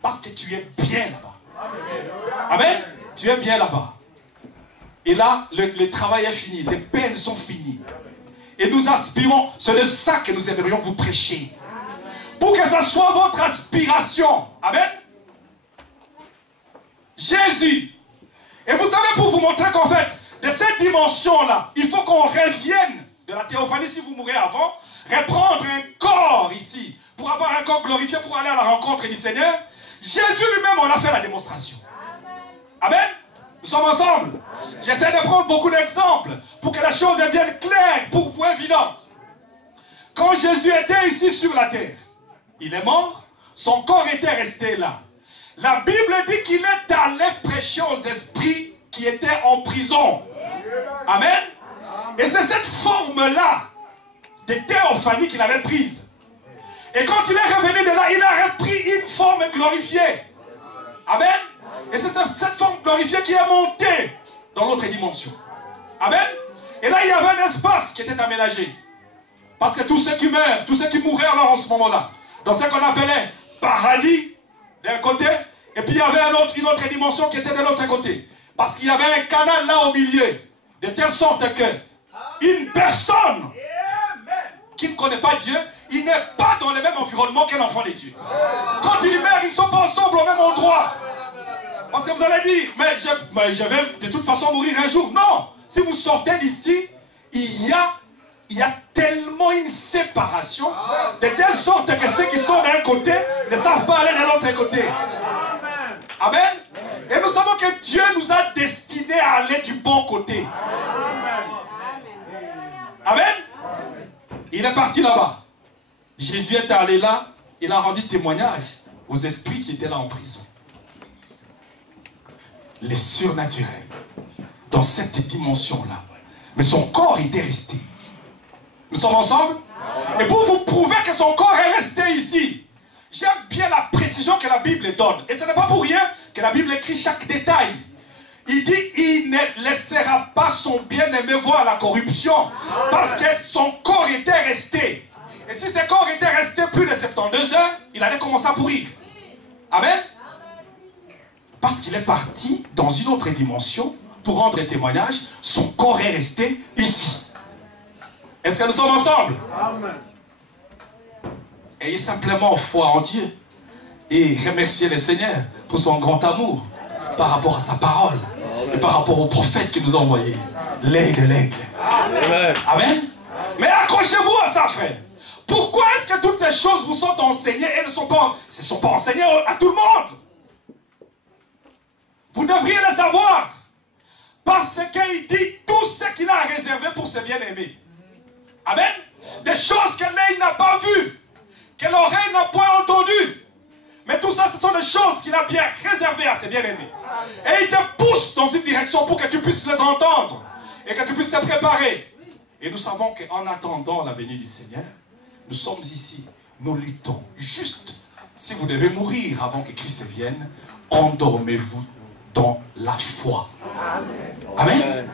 Parce que tu es bien là-bas. Amen. Tu es bien là-bas. Et là, le travail est fini. Les peines sont finies. Et nous aspirons, c'est de ça que nous aimerions vous prêcher. Pour que ça soit votre aspiration. Amen. Jésus. Et vous savez, pour vous montrer qu'en fait, de cette dimension-là, il faut qu'on revienne de la théophanie, si vous mourrez avant, reprendre un corps ici, pour avoir un corps glorifié, pour aller à la rencontre du Seigneur. Jésus lui-même en a fait la démonstration. Amen. Nous sommes ensemble. J'essaie de prendre beaucoup d'exemples pour que la chose devienne claire, pour vous évidente. Quand Jésus était ici sur la terre, il est mort, son corps était resté là. La Bible dit qu'il est allé prêcher aux esprits qui étaient en prison. Amen. Et c'est cette forme-là de théophanie qu'il avait prise. Et quand il est revenu de là, il a repris une forme glorifiée. Amen. Et c'est cette forme glorifiée qui est montée dans l'autre dimension. Amen. Et là, il y avait un espace qui était aménagé. Parce que tous ceux qui meurent, tous ceux qui mouraient alors en ce moment-là, dans ce qu'on appelait paradis, d'un côté, et puis il y avait une autre dimension qui était de l'autre côté. Parce qu'il y avait un canal là au milieu, de telle sorte que une personne qui ne connaît pas Dieu, il n'est pas dans le même environnement qu'un enfant de Dieu. Quand il meurt, ils ne sont pas ensemble au même endroit. Parce que vous allez dire, mais je vais de toute façon mourir un jour. Non, si vous sortez d'ici, il y a tellement une séparation, de telle sorte que ceux qui sont d'un côté ne savent pas aller de l'autre côté. Amen. Et nous savons que Dieu nous a destinés à aller du bon côté. Amen. Il est parti là-bas. Jésus est allé là. Il a rendu témoignage aux esprits qui étaient là en prison. Les surnaturels. Dans cette dimension-là. Mais son corps était resté. Nous sommes ensemble? Et pour vous prouver que son corps est resté ici, j'aime bien la précision que la Bible donne. Et ce n'est pas pour rien que la Bible écrit chaque détail. Il dit, il ne laissera pas son bien-aimé voir la corruption. Parce que son corps était resté. Et si ce corps était resté plus de 72 heures, il allait commencer à pourrir. Amen. Parce qu'il est parti dans une autre dimension pour rendre témoignage. Son corps est resté ici. Est-ce que nous sommes ensemble? Amen. Ayez simplement foi en Dieu. Et remerciez le Seigneur pour son grand amour par rapport à sa parole. Et par rapport aux prophètes qu'il nous a envoyés. L'aigle, l'aigle. Amen. Amen. Mais accrochez-vous à ça, frère. Pourquoi est-ce que toutes ces choses vous sont enseignées et ne sont pas enseignées à tout le monde? Vous devriez le savoir. Parce qu'il dit tout ce qu'il a réservé pour ses bien-aimés. Amen. Des choses que l'œil n'a pas vues, que l'oreille n'a point entendues. Mais tout ça, ce sont des choses qu'il a bien réservées à ses bien-aimés. Et il te pousse dans une direction pour que tu puisses les entendre et que tu puisses te préparer. Et nous savons qu'en attendant la venue du Seigneur, nous sommes ici, nous luttons. Juste, si vous devez mourir avant que Christ vienne, endormez-vous dans la foi. Amen. Amen.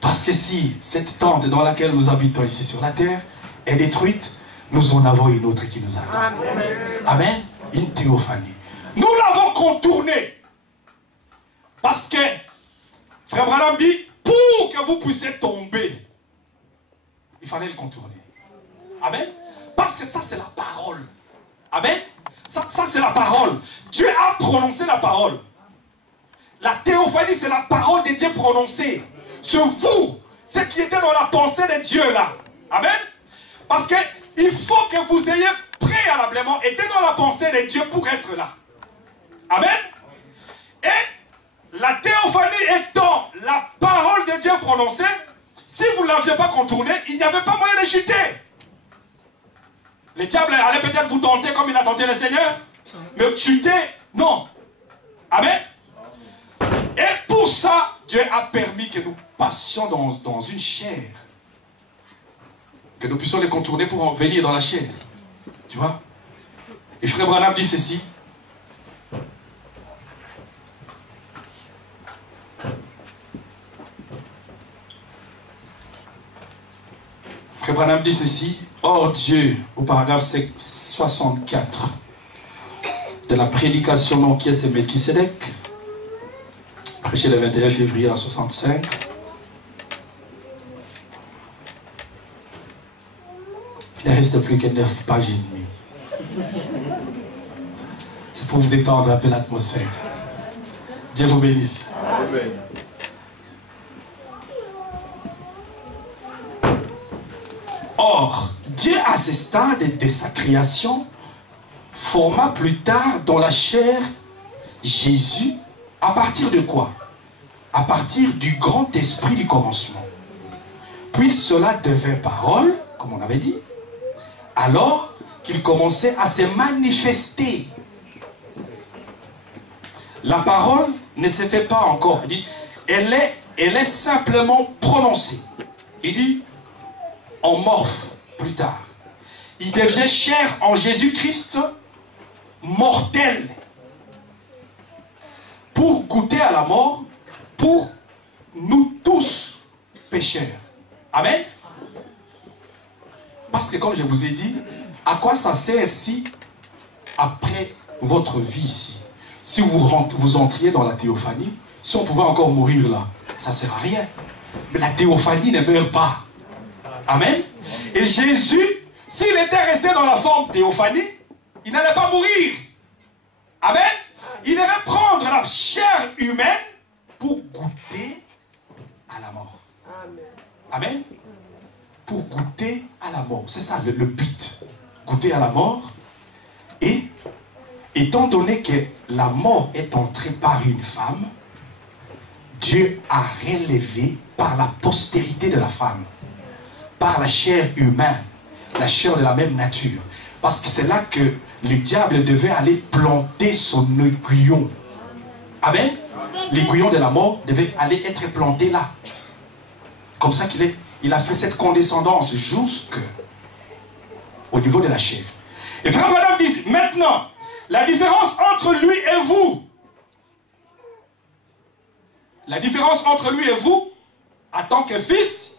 Parce que si cette tente dans laquelle nous habitons ici sur la terre est détruite, nous en avons une autre qui nous attend. Amen. Amen. Une théophanie. Nous l'avons contournée. Parce que, Frère Branham dit, pour que vous puissiez tomber, il fallait le contourner. Amen. Parce que ça, c'est la parole. Amen. Ça c'est la parole. Dieu a prononcé la parole. La théophanie, c'est la parole de Dieu prononcée. C'est vous, ce qui était dans la pensée de Dieu là. Amen. Parce que il faut que vous ayez préalablement été dans la pensée de Dieu pour être là. Amen. Et la théophanie étant la parole de Dieu prononcée, si vous ne l'aviez pas contournée, il n'y avait pas moyen de chuter. Le diable allait peut-être vous tenter comme il a tenté le Seigneur, mais chuter, non. Amen. Et pour ça, Dieu a permis que nous passions dans une chair. Que nous puissions les contourner pour en venir dans la chair. Tu vois? Et Frère Branham dit ceci. Frère Branham dit ceci. Or Dieu, au paragraphe 64 de la prédication donc qui est Melchisédek, prêché le 21 février 65. Il ne reste plus que 9 pages et demie. C'est pour vous détendre un peu l'atmosphère. Dieu vous bénisse. Amen. Or, Dieu à ce stade de sa création forma plus tard dans la chair Jésus à partir de quoi? À partir du grand esprit du commencement. Puis cela devint parole, comme on avait dit, alors qu'il commençait à se manifester. La parole ne se fait pas encore. Il dit, elle est simplement prononcée. Il dit, en morphe, plus tard. Il devient chair en Jésus-Christ, mortel, pour goûter à la mort, pour nous tous pécheurs. Amen. Parce que comme je vous ai dit, à quoi ça sert si, après votre vie ici, si vous entriez dans la théophanie, si on pouvait encore mourir là, ça ne sert à rien. Mais la théophanie ne meurt pas. Amen. Et Jésus, s'il était resté dans la forme théophanie, il n'allait pas mourir. Amen. Il devait prendre la chair humaine pour goûter à la mort. Amen. Pour goûter à la mort. C'est ça le but. Goûter à la mort. Et étant donné que la mort est entrée par une femme, Dieu a relevé par la postérité de la femme, par la chair humaine, la chair de la même nature. Parce que c'est là que le diable devait aller planter son aiguillon. Amen. L'aiguillon de la mort devait aller être planté là. Comme ça qu'il a fait cette condescendance jusqu'au niveau de la chair. Et Frère Madame dit, maintenant, la différence entre lui et vous, la différence entre lui et vous, en tant que fils,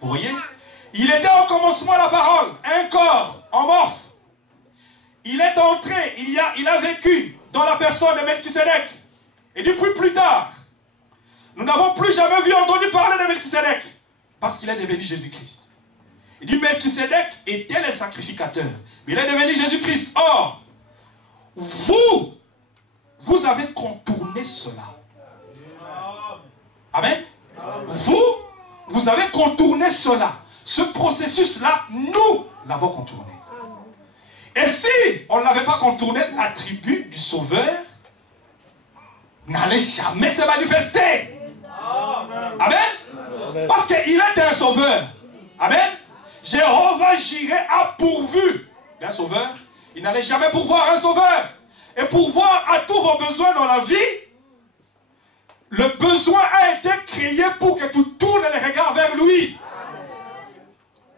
vous voyez, il était au commencement la parole, un corps, en morphe. Il est entré, il a vécu dans la personne de Melchisédek. Et depuis plus tard, nous n'avons plus jamais vu entendu parler de Melchisédek. Parce qu'il est devenu Jésus-Christ. Il dit Melchisédek était le sacrificateur. Mais il est devenu Jésus-Christ. Or, vous avez contourné cela. Amen. Vous avez contourné cela. Ce processus-là, nous l'avons contourné. Et si on ne l'avait pas contourné, l'attribut du Sauveur n'allait jamais se manifester. Amen. Parce qu'il est un sauveur. Amen. Jéhovah Jireh a pourvu d'un sauveur. Il n'allait jamais pourvoir un sauveur. Et pourvoir à tous vos besoins dans la vie, le besoin a été créé pour que tu tournes les regards vers lui.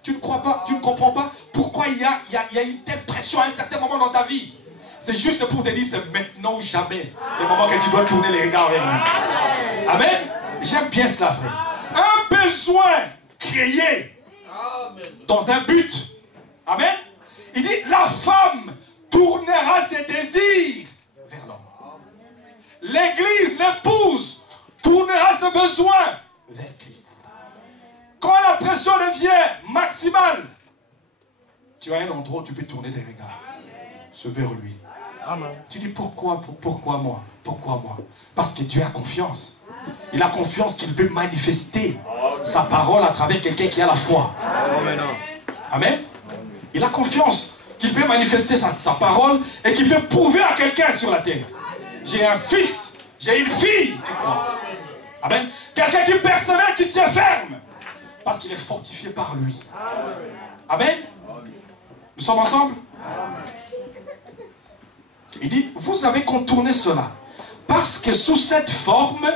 Tu ne crois pas, tu ne comprends pas pourquoi il y a une telle pression à un certain moment dans ta vie. C'est juste pour te dire, c'est maintenant ou jamais le moment que tu dois tourner les regards vers lui. Amen. J'aime bien cela, frère. Un besoin créé dans un but. Amen. Il dit, la femme tournera ses désirs vers l'homme. L'église, l'épouse, tournera ses besoins vers Christ. Quand la pression devient maximale, tu as un endroit où tu peux tourner tes regards. C'est vers lui. Amen. Tu dis pourquoi moi? Pourquoi moi? Parce que Dieu a confiance. Il a confiance qu'il peut manifester sa parole à travers quelqu'un qui a la foi. Amen. Il a confiance qu'il peut manifester sa parole et qu'il peut prouver à quelqu'un sur la terre. J'ai un fils, j'ai une fille qui croit. Amen. Quelqu'un qui persévère, qui tient ferme. Parce qu'il est fortifié par lui. Amen. Nous sommes ensemble? Il dit, vous avez contourné cela. Parce que sous cette forme,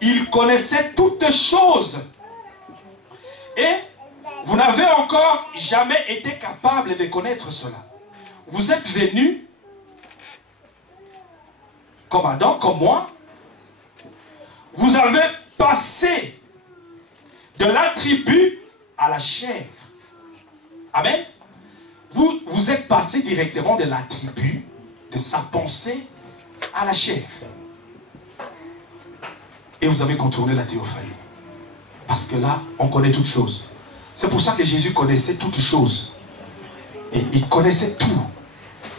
il connaissait toutes choses. Et vous n'avez encore jamais été capable de connaître cela. Vous êtes venus, comme Adam, comme moi. Vous avez passé de l'attribut à la chair. Amen. Vous êtes passé directement de l'attribut, de sa pensée, à la chair. Et vous avez contourné la théophanie. Parce que là, on connaît toutes choses. C'est pour ça que Jésus connaissait toutes choses. Et il connaissait tout.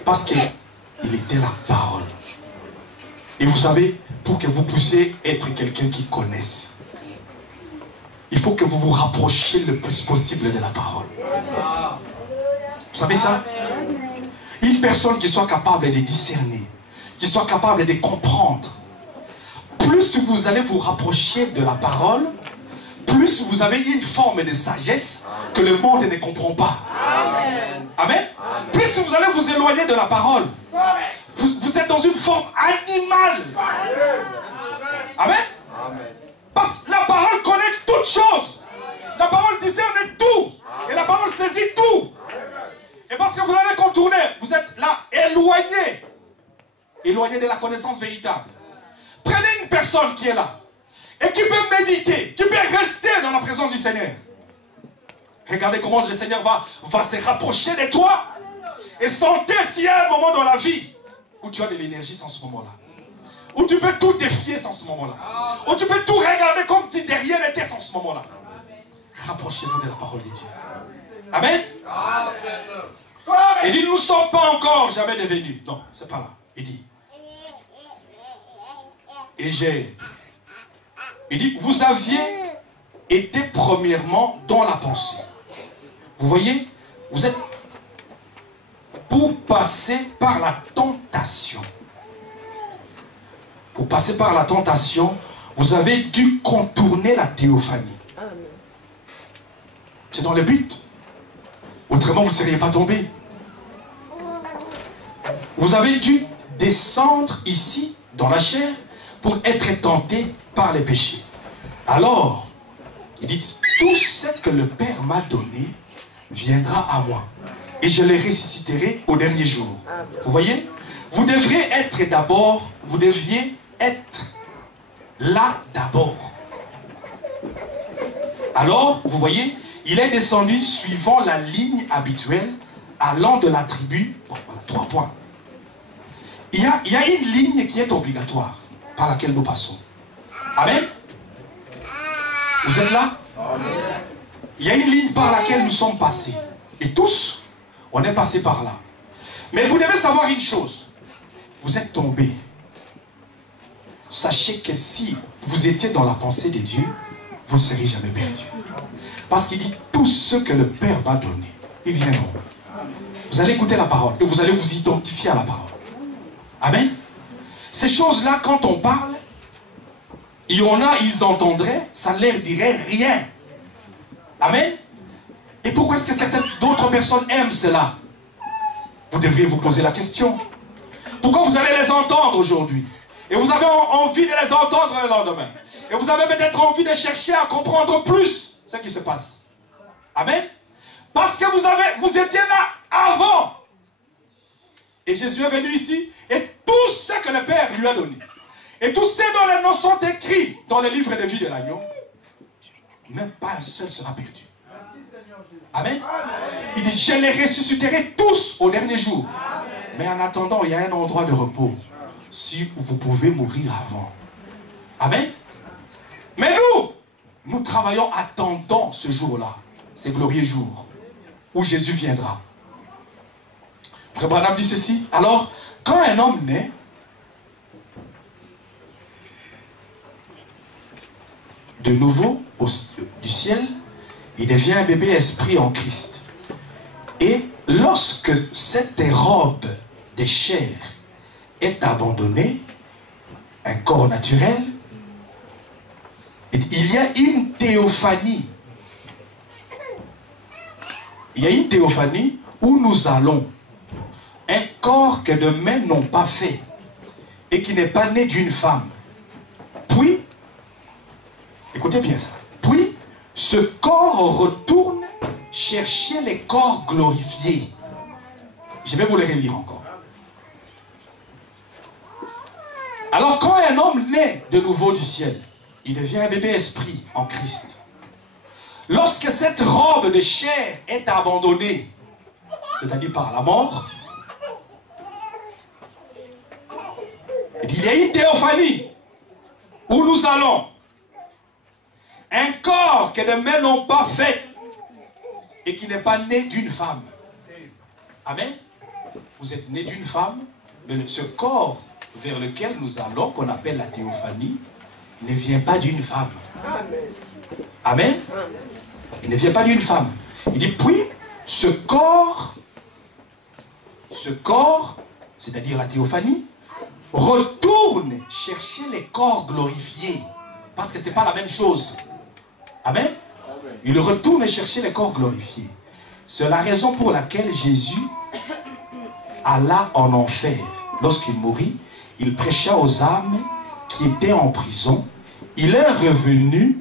Parce qu'il était la parole. Et vous savez, pour que vous puissiez être quelqu'un qui connaisse, il faut que vous vous rapprochiez le plus possible de la parole. Vous savez ça? Une personne qui soit capable de discerner, qui soit capable de comprendre, plus vous allez vous rapprocher de la parole, plus vous avez une forme de sagesse que le monde ne comprend pas. Amen. Amen. Plus vous allez vous éloigner de la parole, vous êtes dans une forme animale. Amen. Parce que la parole connaît toutes choses. La parole discerne tout. Et la parole saisit tout. Et parce que vous l'avez contourné, vous êtes là éloigné. Éloigné de la connaissance véritable. Prenez une personne qui est là et qui peut méditer, qui peut rester dans la présence du Seigneur. Regardez comment le Seigneur va se rapprocher de toi. Et sentez s'il y a un moment dans la vie où tu as de l'énergie sans ce moment-là. Où tu peux tout défier sans ce moment-là. Où tu peux tout regarder comme si de rien n'était sans ce moment-là. Rapprochez-vous de la parole de Dieu. Amen. Il dit, nous ne sommes pas encore jamais devenus. Non, c'est pas là. Il dit. Il dit, vous aviez été premièrement dans la pensée. Vous voyez, vous êtes pour passer par la tentation. Pour passer par la tentation, vous avez dû contourner la théophanie. C'est dans le but. Autrement, vous ne seriez pas tombé. Vous avez dû descendre ici, dans la chair, pour être tenté par les péchés. Alors, il dit, tout ce que le Père m'a donné viendra à moi. Et je les ressusciterai au dernier jour. Vous voyez? Vous devriez être d'abord, vous deviez être là d'abord. Alors, vous voyez, il est descendu suivant la ligne habituelle, allant de la tribu. Bon, voilà, 3 points. Il y a une ligne qui est obligatoire, par laquelle nous passons. Amen. Vous êtes là? Il y a une ligne par laquelle nous sommes passés. Et tous, on est passé par là. Mais vous devez savoir une chose. Vous êtes tombés. Sachez que si vous étiez dans la pensée de Dieu, vous ne serez jamais perdu. Parce qu'il dit, tout ce que le Père m'a donné, ils viendront. Vous allez écouter la parole et vous allez vous identifier à la parole. Amen. Ces choses-là, quand on parle, Il y en a, ils entendraient, ça ne leur dirait rien. Amen. Et pourquoi est-ce que certaines d'autres personnes aiment cela? Vous devriez vous poser la question. Pourquoi vous allez les entendre aujourd'hui? Et vous avez envie de les entendre le lendemain. Et vous avez peut-être envie de chercher à comprendre plus ce qui se passe. Amen. Parce que vous étiez là avant. Et Jésus est venu ici. Et tout ce que le Père lui a donné. Et tous ceux dont les noms sont écrits dans le livre de vie de l'agneau. Même pas un seul sera perdu. Amen. Il dit, je les ressusciterai tous au dernier jour. Mais en attendant, il y a un endroit de repos. Si vous pouvez mourir avant. Amen. Mais nous travaillons attendant ce jour-là. Ces glorieux jours où Jésus viendra. Frère Branham dit ceci. Alors, quand un homme naît, de nouveau du ciel, il devient un bébé esprit en Christ. Et lorsque cette robe de chair est abandonnée, un corps naturel, il y a une théophanie. Il y a une théophanie où nous allons. Un corps que de mains n'ont pas fait et qui n'est pas né d'une femme. Puis, écoutez bien ça. Puis, ce corps retourne chercher les corps glorifiés. Je vais vous les relire encore. Alors, quand un homme naît de nouveau du ciel, il devient un bébé esprit en Christ. Lorsque cette robe de chair est abandonnée, c'est-à-dire par la mort, il y a une théophanie où nous allons. Un corps que les mains n'ont pas fait et qui n'est pas né d'une femme. Amen. Vous êtes né d'une femme, mais ce corps vers lequel nous allons, qu'on appelle la théophanie, ne vient pas d'une femme. Amen. Il ne vient pas d'une femme. Il dit, puis, ce corps, c'est-à-dire la théophanie, retourne chercher les corps glorifiés. Parce que ce n'est pas la même chose. Amen. Il retourne chercher les corps glorifiés. C'est la raison pour laquelle Jésus alla en enfer. Lorsqu'il mourit, il prêcha aux âmes qui étaient en prison. Il est revenu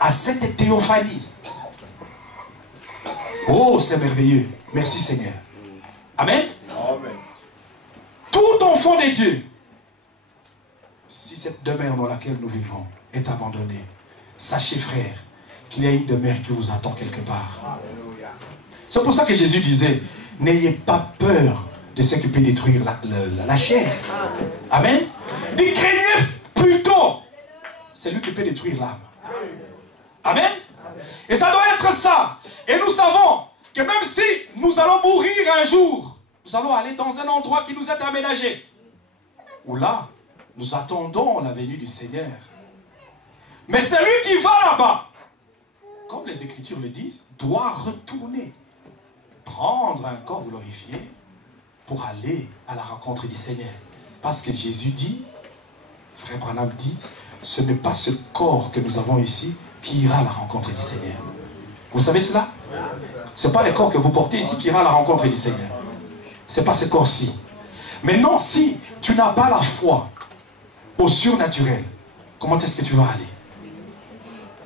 à cette théophanie. Oh, c'est merveilleux. Merci Seigneur. Amen. Amen. Tout enfant de Dieu, si cette demeure dans laquelle nous vivons est abandonnée, sachez frère qu'il y a une demeure qui vous attend quelque part. C'est pour ça que Jésus disait, n'ayez pas peur de ce qui peut détruire la chair. Amen. Mais craignez plutôt celui qui peut détruire l'âme. Amen. Et ça doit être ça. Et nous savons que même si nous allons mourir un jour, nous allons aller dans un endroit qui nous est aménagé. Où là, nous attendons la venue du Seigneur. Mais celui qui va là-bas, comme les Écritures le disent, doit retourner, prendre un corps glorifié pour aller à la rencontre du Seigneur. Parce que Jésus dit, Frère Branham dit, ce n'est pas ce corps que nous avons ici qui ira à la rencontre du Seigneur. Vous savez cela? Ce n'est pas le corps que vous portez ici qui ira à la rencontre du Seigneur. Ce n'est pas ce corps-ci. Mais non, si tu n'as pas la foi au surnaturel, comment est-ce que tu vas aller?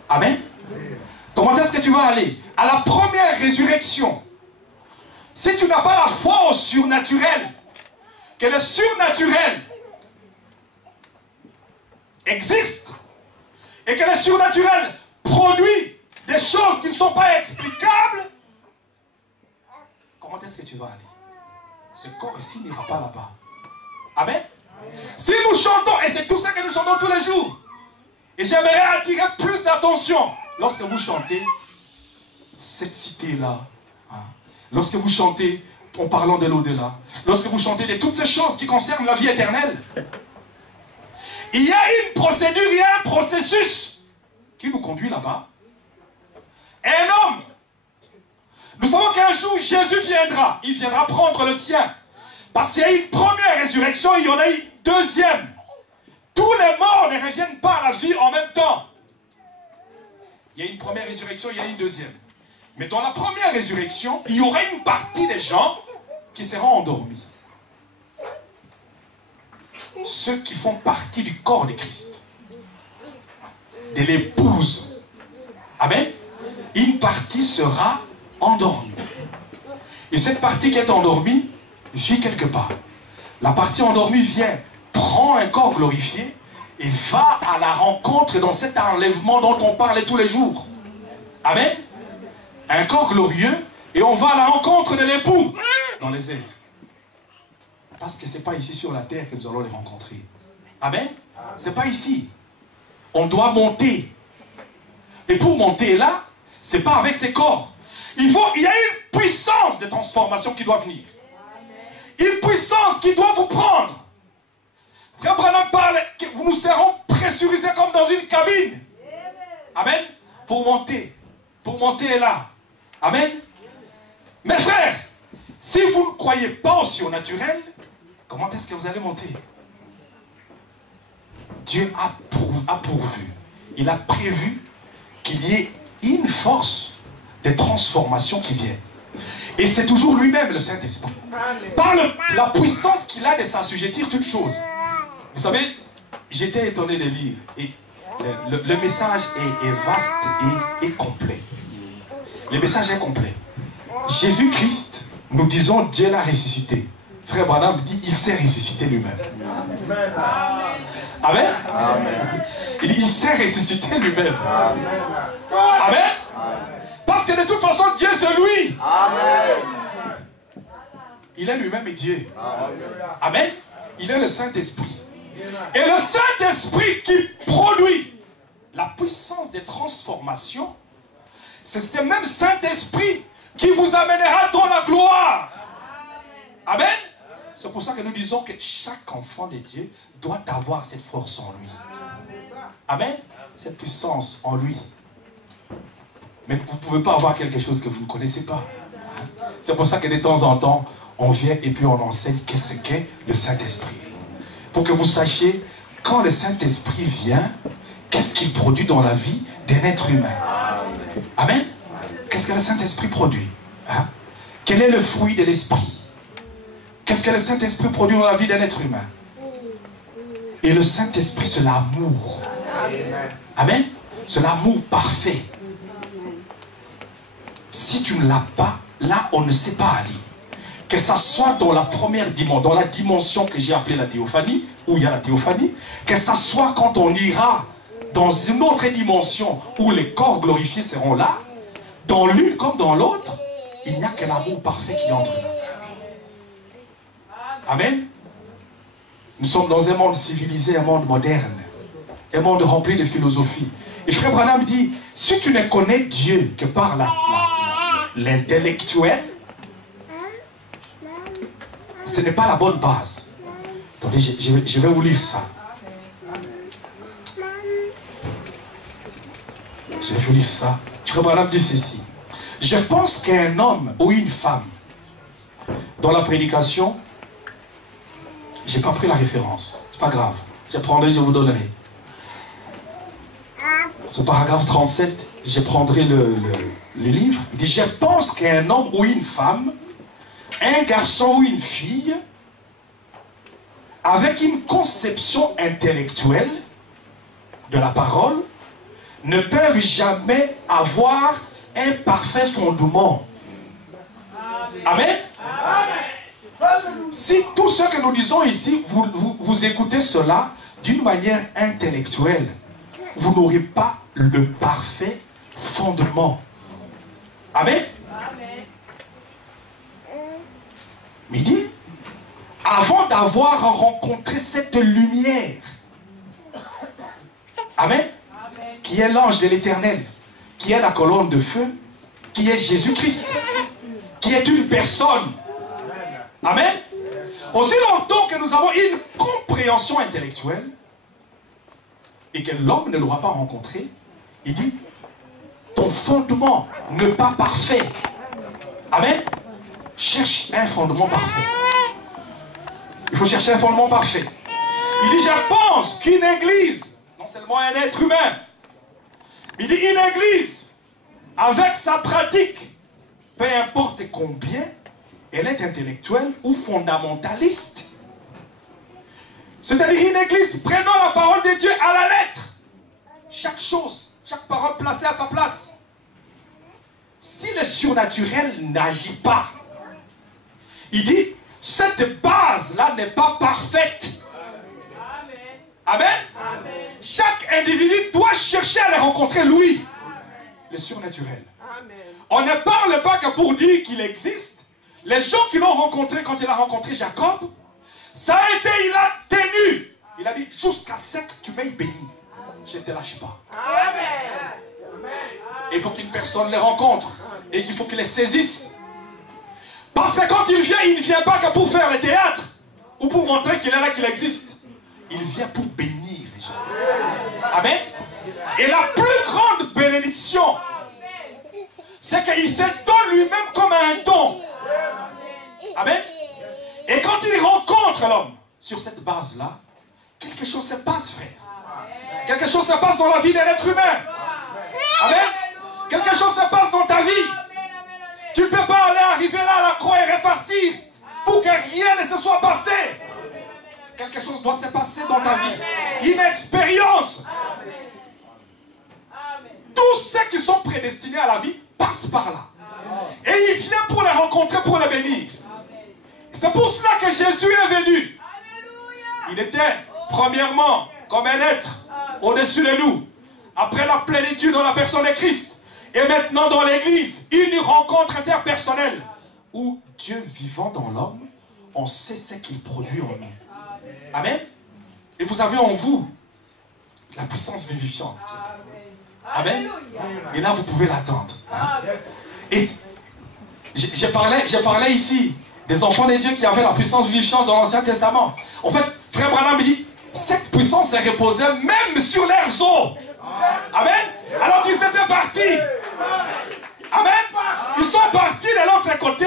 Amen. Comment est-ce que tu vas aller? À la première résurrection. Si tu n'as pas la foi au surnaturel, que le surnaturel existe, et que le surnaturel produit des choses qui ne sont pas explicables, comment est-ce que tu vas aller? Ce corps ici n'ira pas là-bas. Amen. Si nous chantons, et c'est tout ça que nous chantons tous les jours, et j'aimerais attirer plus d'attention lorsque vous chantez cette cité-là, hein, lorsque vous chantez en parlant de l'au-delà, lorsque vous chantez de toutes ces choses qui concernent la vie éternelle, il y a une procédure, il y a un processus qui nous conduit là-bas. Un homme, nous savons qu'un jour Jésus viendra, il viendra prendre le sien. Parce qu'il y a eu une première résurrection, il y en a eu une deuxième. tous les morts ne reviennent pas à la vie en même temps. Il y a une première résurrection, il y a une deuxième. Mais dans la première résurrection, il y aura une partie des gens qui seront endormis. Ceux qui font partie du corps de Christ, de l'épouse. Amen. Une partie sera endormie. Et cette partie qui est endormie vit quelque part. La partie endormie vient, prend un corps glorifié et va à la rencontre dans cet enlèvement dont on parle tous les jours. Amen. Un corps glorieux et on va à la rencontre de l'époux dans les airs. Parce que ce n'est pas ici sur la terre que nous allons les rencontrer. Amen. Ce n'est pas ici. On doit monter. Et pour monter là, ce n'est pas avec ces corps. Il y a une puissance de transformation qui doit venir. Une puissance qui doit vous prendre. Frère Branham parle que nous serons pressurisés comme dans une cabine. Amen. Pour monter. Pour monter là. Amen. Mes frères, si vous ne croyez pas au surnaturel, comment est-ce que vous allez monter? Dieu a pourvu. Il a prévu qu'il y ait une force de transformation qui vient. Et c'est toujours lui-même, le Saint-Esprit. Par la puissance qu'il a de s'assujettir toutes choses. Vous savez, j'étais étonné de lire. Et le message est vaste et complet. Le message est complet. Jésus-Christ, nous disons Dieu l'a ressuscité. Frère Branham dit il s'est ressuscité lui-même. Amen. Amen. Il dit il s'est ressuscité lui-même. Amen. Parce que de toute façon Dieu c'est lui. Amen. Il est lui-même Dieu. Amen. Il est le Saint-Esprit. Et le Saint-Esprit qui produit la puissance des transformations, c'est ce même Saint-Esprit qui vous amènera dans la gloire. Amen. C'est pour ça que nous disons que chaque enfant de Dieu doit avoir cette force en lui. Amen. Cette puissance en lui. Mais vous ne pouvez pas avoir quelque chose que vous ne connaissez pas. C'est pour ça que de temps en temps, on vient et puis on enseigne qu'est-ce qu'est le Saint-Esprit. Pour que vous sachiez, quand le Saint-Esprit vient, qu'est-ce qu'il produit dans la vie d'un être humain. Amen. Qu'est-ce que le Saint-Esprit produit? Quel est le fruit de l'Esprit? Qu'est-ce que le Saint-Esprit produit dans la vie d'un être humain? Et le Saint-Esprit, c'est l'amour. Amen. C'est l'amour parfait. Si tu ne l'as pas, là, on ne sait pas aller. Que ça soit dans la première dimension, dans la dimension que j'ai appelée la théophanie, où il y a la théophanie, que ça soit quand on ira dans une autre dimension, où les corps glorifiés seront là, dans l'une comme dans l'autre, il n'y a que l'amour parfait qui entre là. Amen. Nous sommes dans un monde civilisé, un monde moderne, un monde rempli de philosophie. Et Frère Branham dit, si tu ne connais Dieu que par l'intellectuel, ce n'est pas la bonne base. Attendez, je vais vous lire ça. Je vais vous lire ça. Frère Branham dit ceci. Je pense qu'un homme ou une femme, dans la prédication, je n'ai pas pris la référence. C'est pas grave. Je prendrai, je vous donnerai. Ce paragraphe 37, je prendrai le livre. Il dit, je pense qu'un homme ou une femme, un garçon ou une fille, avec une conception intellectuelle de la parole, ne peuvent jamais avoir un parfait fondement. Amen. Si tout ce que nous disons ici, vous écoutez cela d'une manière intellectuelle, vous n'aurez pas le parfait fondement. Amen. Mais il dit, avant d'avoir rencontré cette lumière, Amen, qui est l'ange de l'Éternel, qui est la colonne de feu, qui est Jésus-Christ, qui est une personne. Amen. Aussi longtemps que nous avons une compréhension intellectuelle et que l'homme ne l'aura pas rencontré, il dit, ton fondement n'est pas parfait. Amen. Cherche un fondement parfait. Il faut chercher un fondement parfait. Il dit, je pense qu'une église, non seulement un être humain, il dit une église, avec sa pratique, peu importe combien, elle est intellectuelle ou fondamentaliste. C'est-à-dire une église prenant la parole de Dieu à la lettre. Chaque chose, chaque parole placée à sa place. Si le surnaturel n'agit pas, il dit, cette base-là n'est pas parfaite. Amen. Amen. Chaque individu doit chercher à le rencontrer, lui, le surnaturel. Amen. On ne parle pas que pour dire qu'il existe. Les gens qui l'ont rencontré quand il a rencontré Jacob, ça a été, il a tenu. Il a dit, jusqu'à ce que tu m'aies béni, je ne te lâche pas. Amen. Il faut qu'une personne les rencontre et qu'il faut qu'il les saisisse. Parce que quand il ne vient pas que pour faire le théâtre ou pour montrer qu'il est là, qu'il existe. Il vient pour bénir les gens. Amen. Et la plus grande bénédiction, c'est qu'il se donne lui-même comme un don. Amen. Et quand il rencontre l'homme, sur cette base-là, quelque chose se passe, frère. Quelque chose se passe dans la vie d'un être humain. Amen. Quelque chose se passe dans ta vie. Tu ne peux pas arriver là à la croix et repartir pour que rien ne se soit passé. Quelque chose doit se passer dans ta vie. Une expérience. Tous ceux qui sont prédestinés à la vie passent par là. Et il vient pour les rencontrer, pour les bénir. C'est pour cela que Jésus est venu. Il était, premièrement, comme un être au-dessus de nous. Après la plénitude dans la personne de Christ. Et maintenant dans l'église, une rencontre interpersonnelle. Où Dieu vivant dans l'homme, on sait ce qu'il produit en nous. Amen. Et vous avez en vous la puissance vivifiante. Amen. Et là, vous pouvez l'attendre. Et je parlais ici des enfants de Dieu qui avaient la puissance vivifiante dans l'Ancien Testament. En fait, Frère Branham dit, cette puissance est reposée même sur leurs os. Amen. Alors qu'ils étaient partis. Amen. Ils sont partis de l'autre côté.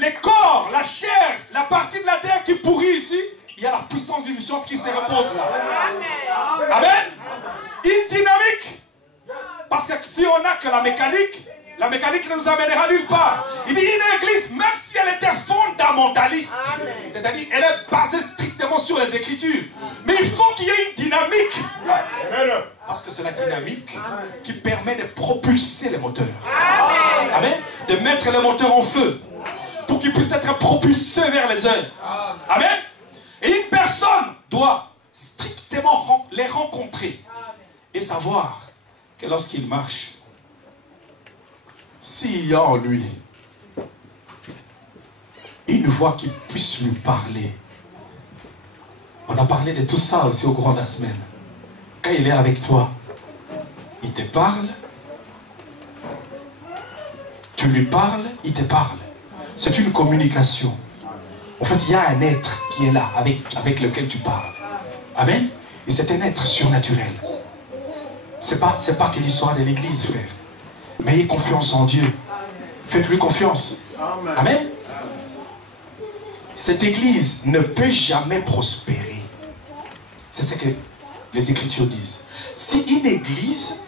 Les corps, la chair, la partie de la terre qui pourrit ici, il y a la puissance vivifiante qui se repose là. Amen. Une dynamique. Parce que si on n'a que la mécanique ne nous amènera nulle part. Il dit une église, même si elle était fondamentaliste, c'est-à-dire elle est basée strictement sur les Écritures, mais il faut qu'il y ait une dynamique. Parce que c'est la dynamique qui permet de propulser les moteurs. Amen. De mettre les moteurs en feu pour qu'ils puissent être propulsés vers les heures. Amen. Et une personne doit strictement les rencontrer et savoir que lorsqu'il marche, s'il y a en lui une voix qui puisse lui parler. On a parlé de tout ça aussi au cours de la semaine. Quand il est avec toi, il te parle, tu lui parles, il te parle. C'est une communication. En fait, il y a un être qui est là, avec lequel tu parles. Amen. Et c'est un être surnaturel. C'est pas que l'histoire de l'église, frère. Mais ayez confiance en Dieu. Faites-lui confiance. Amen. Cette église ne peut jamais prospérer. C'est ce que les Écritures disent. Si une église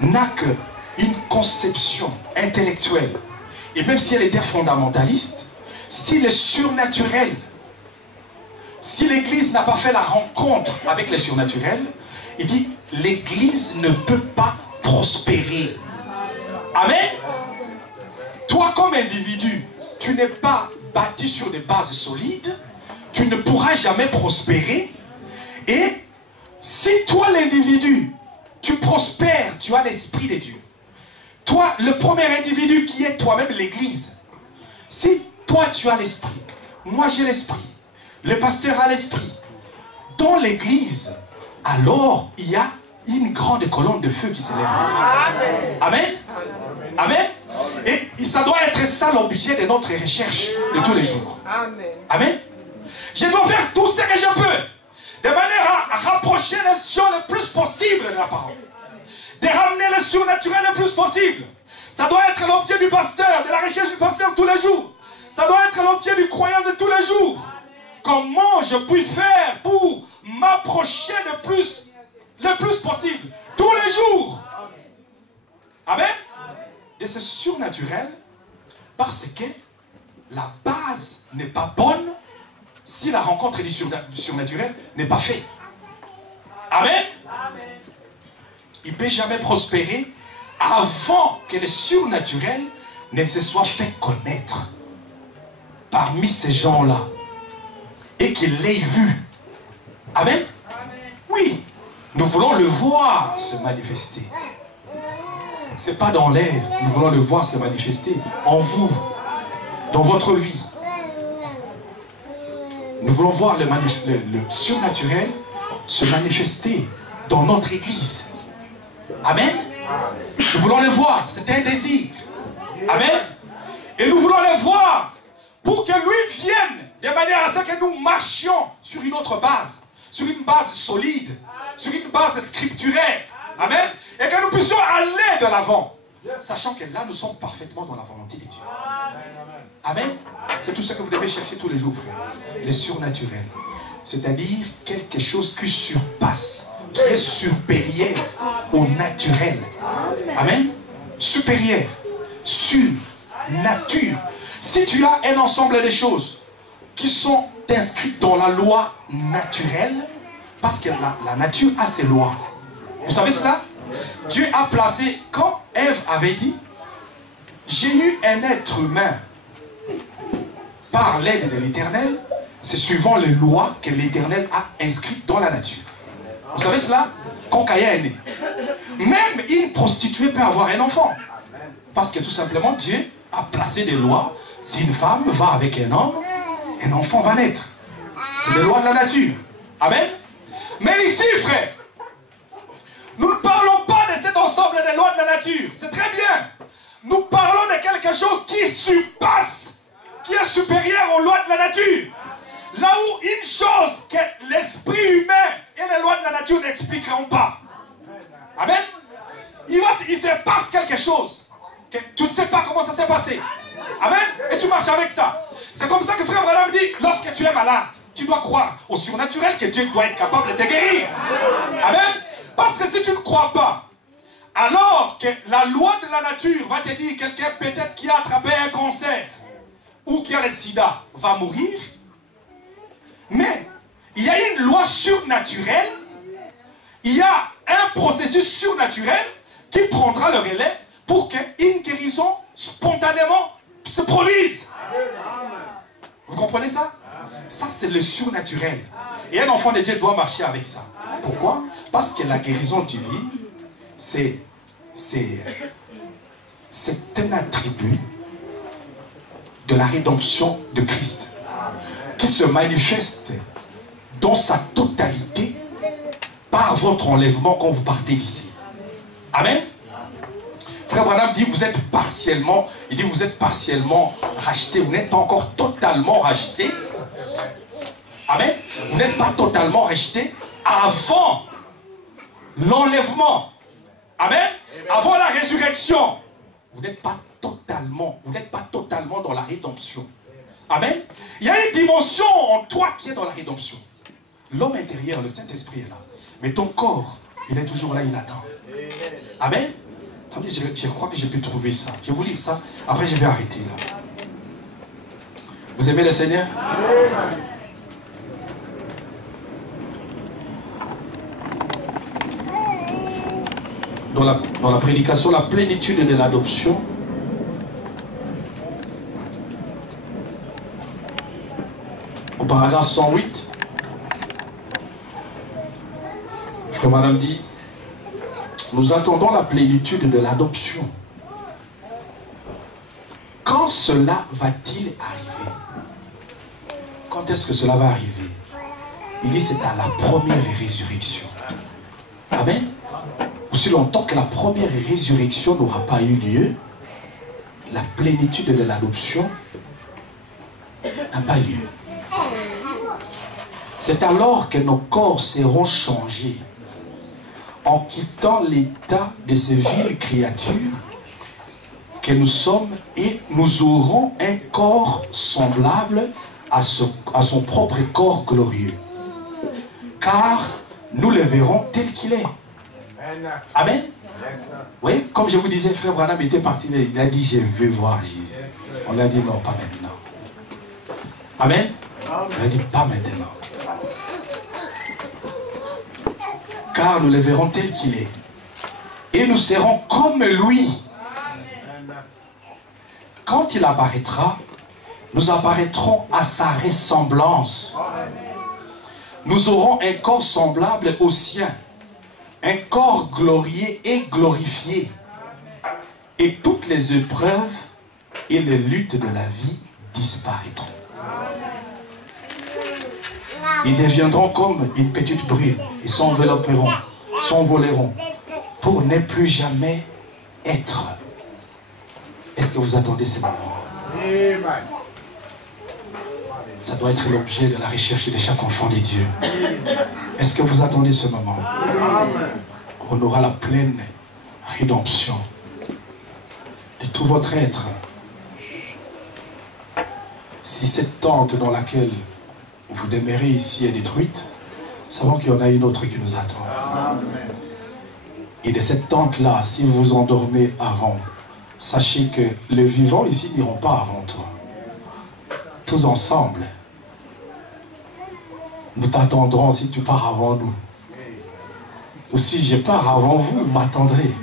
n'a qu'une conception intellectuelle, et même si elle était fondamentaliste, si le surnaturel, si l'église n'a pas fait la rencontre avec le surnaturel, il dit, l'église ne peut pas prospérer. Amen. Toi comme individu, tu n'es pas bâti sur des bases solides, tu ne pourras jamais prospérer. Et si toi l'individu, tu prospères, tu as l'esprit de Dieu. Toi, le premier individu qui est toi-même l'église. Si toi tu as l'esprit, moi j'ai l'esprit, le pasteur a l'esprit, dans l'église, alors il y a une grande colonne de feu qui s'élève. Amen. Amen. Amen. Et ça doit être ça l'objet de notre recherche de tous les jours. Amen. Amen. Je dois faire tout ce que je peux de manière à rapprocher les gens le plus possible de la parole. De ramener le surnaturel le plus possible. Ça doit être l'objet du pasteur, de la recherche du pasteur tous les jours. Ça doit être l'objet du croyant de tous les jours. Comment je puis faire pour m'approcher le plus possible, tous les jours. Amen. Et c'est surnaturel parce que la base n'est pas bonne si la rencontre du surnaturel n'est pas faite. Amen. Il ne peut jamais prospérer avant que le surnaturel ne se soit fait connaître parmi ces gens-là et qu'il l'ait vu. Amen. Oui, nous voulons le voir se manifester. Ce n'est pas dans l'air, nous voulons le voir se manifester en vous, dans votre vie. Nous voulons voir le surnaturel se manifester dans notre église. Amen. Nous voulons le voir, c'est un désir. Amen. Et nous voulons le voir pour que lui vienne de manière à ce que nous marchions sur une autre base, sur une base solide, sur une base scripturaire. Amen. Et que nous puissions aller de l'avant, sachant que là nous sommes parfaitement dans la volonté de Dieu. Amen. C'est tout ce que vous devez chercher tous les jours, frère. Le surnaturel. C'est-à-dire quelque chose qui surpasse, qui est supérieur au naturel. Amen. Supérieur, sur, nature. Si tu as un ensemble de choses qui sont inscrites dans la loi naturelle, parce que la nature a ses lois. Vous savez cela? Dieu a placé, quand Ève avait dit, j'ai eu un être humain par l'aide de l'Éternel, c'est suivant les lois que l'Éternel a inscrites dans la nature. Vous savez cela? Quand Caïn est né, même une prostituée peut avoir un enfant. Parce que tout simplement, Dieu a placé des lois. Si une femme va avec un homme, un enfant va naître. C'est des lois de la nature. Amen. Mais ici, frère, nous ne parlons pas de cet ensemble des lois de la nature. C'est très bien. Nous parlons de quelque chose qui surpasse, qui est supérieur aux lois de la nature. Là où une chose que l'esprit humain et les lois de la nature n'expliqueront pas. Amen. Il se passe quelque chose. Que tu ne sais pas comment ça s'est passé. Amen. Et tu marches avec ça. C'est comme ça que frère Branham dit, lorsque tu es malade, tu dois croire au surnaturel que Dieu doit être capable de te guérir. Amen. Parce que si tu ne crois pas, alors que la loi de la nature va te dire quelqu'un peut-être qui a attrapé un cancer ou qui a le sida va mourir, mais il y a une loi surnaturelle, il y a un processus surnaturel qui prendra le relais pour qu'une guérison spontanément se produise. Vous comprenez ça? Ça c'est le surnaturel. Et un enfant de Dieu doit marcher avec ça. Pourquoi? Parce que la guérison divine, c'est un attribut de la rédemption de Christ qui se manifeste dans sa totalité par votre enlèvement quand vous partez d'ici. Amen. Frère Branham dit vous êtes partiellement, il dit vous êtes partiellement racheté, vous n'êtes pas encore totalement racheté. Amen. Vous n'êtes pas totalement racheté avant l'enlèvement. Amen. Avant la résurrection. Vous n'êtes pas totalement dans la rédemption. Amen. Il y a une dimension en toi qui est dans la rédemption. L'homme intérieur, le Saint-Esprit est là. Mais ton corps, il est toujours là, il attend. Amen. Attendez, je crois que je peux trouver ça. Je vais vous lire ça. Après, je vais arrêter là. Vous aimez le Seigneur? Amen. Dans la prédication, la plénitude de l'adoption. Au paragraphe 108, frère Madame dit, nous attendons la plénitude de l'adoption. Quand cela va-t-il arriver? Quand est-ce que cela va arriver? Il dit c'est à la première résurrection. Amen. Aussi longtemps que la première résurrection n'aura pas eu lieu, la plénitude de l'adoption n'a pas eu lieu. C'est alors que nos corps seront changés en quittant l'état de ces viles créatures que nous sommes et nous aurons un corps semblable à son propre corps glorieux. car nous le verrons tel qu'il est. Amen. Oui, comme je vous disais, frère Branham était parti, il a dit, je veux voir Jésus. On lui a dit, non, pas maintenant. Amen. Il a dit, pas maintenant. Car nous le verrons tel qu'il est. Et nous serons comme lui. Quand il apparaîtra, nous apparaîtrons à sa ressemblance. Nous aurons un corps semblable au sien. Un corps glorieux et glorifié. Et toutes les épreuves et les luttes de la vie disparaîtront. Ils deviendront comme une petite brume. Ils s'envelopperont, s'envoleront pour ne plus jamais être. Est-ce que vous attendez ces moments? Ça doit être l'objet de la recherche de chaque enfant de Dieu. Est-ce que vous attendez ce moment? On aura la pleine rédemption de tout votre être. Si cette tente dans laquelle vous demeurez ici est détruite, nous savons qu'il y en a une autre qui nous attend. Et de cette tente-là, si vous vous endormez avant, sachez que les vivants ici n'iront pas avant toi. Tous ensemble, nous t'attendrons si tu pars avant nous. Ou si je pars avant vous, vous m'attendrez.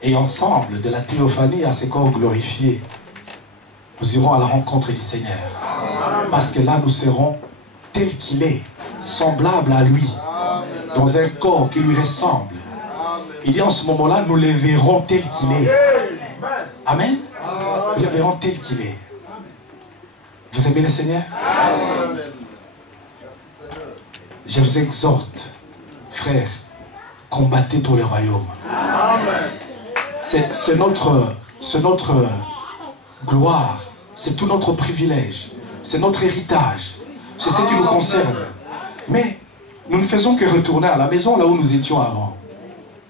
Et ensemble, de la théophanie à ses corps glorifiés, nous irons à la rencontre du Seigneur. Parce que là, nous serons tels qu'il est, semblable à lui, dans un corps qui lui ressemble. Il dit en ce moment-là, nous le verrons tel qu'il est. Amen. Nous le verrons tel qu'il est. Vous aimez le Seigneur? Je vous exhorte, frères, combattez pour le royaume. C'est notre gloire, c'est tout notre privilège, c'est notre héritage, c'est ce qui nous concerne. Mais nous ne faisons que retourner à la maison là où nous étions avant.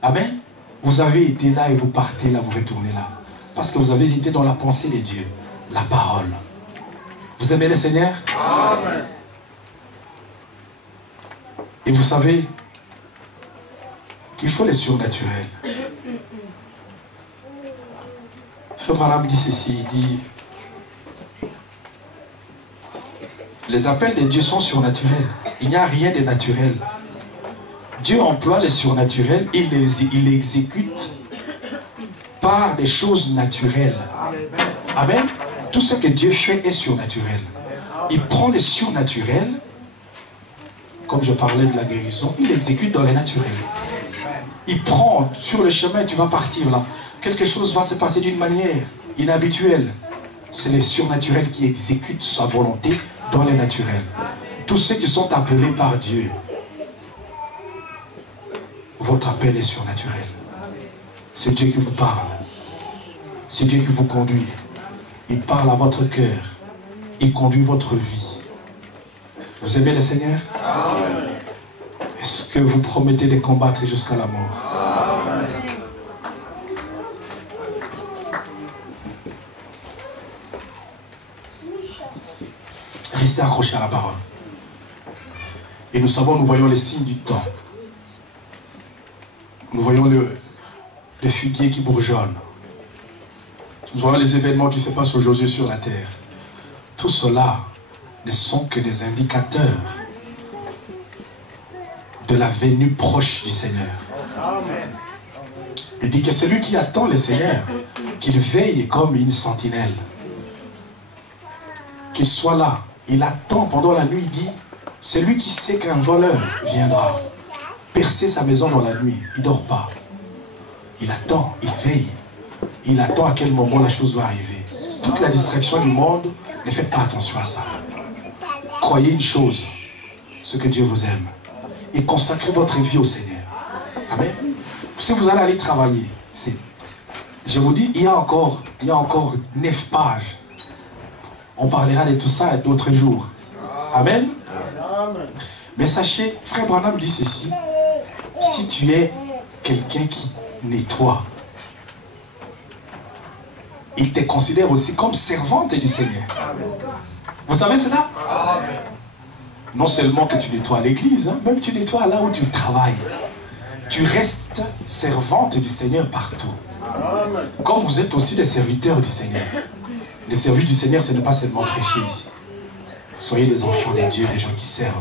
Amen. Vous avez été là et vous partez là, vous retournez là. Parce que vous avez été dans la pensée de Dieu, la parole. Vous aimez le Seigneur? Amen. Et vous savez qu'il faut les surnaturels. Frère Branham dit ceci, il dit: les appels de Dieu sont surnaturels. Il n'y a rien de naturel. Dieu emploie les surnaturels, il les exécute par des choses naturelles. Amen. Tout ce que Dieu fait est surnaturel. Il prend les surnaturels, comme je parlais de la guérison, il l'exécute dans les naturels. Il prend sur le chemin, tu vas partir là. Quelque chose va se passer d'une manière inhabituelle. C'est les surnaturels qui exécutent sa volonté dans les naturels. Tous ceux qui sont appelés par Dieu, votre appel est surnaturel. C'est Dieu qui vous parle. C'est Dieu qui vous conduit. Il parle à votre cœur. Il conduit votre vie. Vous aimez le Seigneur? Est-ce que vous promettez de combattre jusqu'à la mort? Amen. Restez accrochés à la parole. Et nous savons, nous voyons les signes du temps. Nous voyons le figuier qui bourgeonne. Nous voyons les événements qui se passent aujourd'hui sur la terre. Tout cela ne sont que des indicateurs de la venue proche du Seigneur. Il dit que celui qui attend le Seigneur, qu'il veille comme une sentinelle. Qu'il soit là. Il attend pendant la nuit, il dit, celui qui sait qu'un voleur viendra percer sa maison dans la nuit, il ne dort pas. Il attend, il veille. Il attend à quel moment la chose va arriver. Toute la distraction du monde, ne faites pas attention à ça. Croyez une chose, ce que Dieu vous aime. Et consacrez votre vie au Seigneur. Amen. Si vous allez aller travailler, je vous dis, il y a encore 9 pages. On parlera de tout ça d'autres jours. Amen. Mais sachez, frère Branham dit ceci, si tu es quelqu'un qui nettoie, il te considère aussi comme servante du Seigneur. Vous savez cela? Non seulement que tu nettoies l'église, hein, même tu nettoies là où tu travailles. Tu restes servante du Seigneur partout. Comme vous êtes aussi des serviteurs du Seigneur. Les services du Seigneur, ce n'est pas seulement prêcher ici. Soyez des enfants de Dieu, des gens qui servent.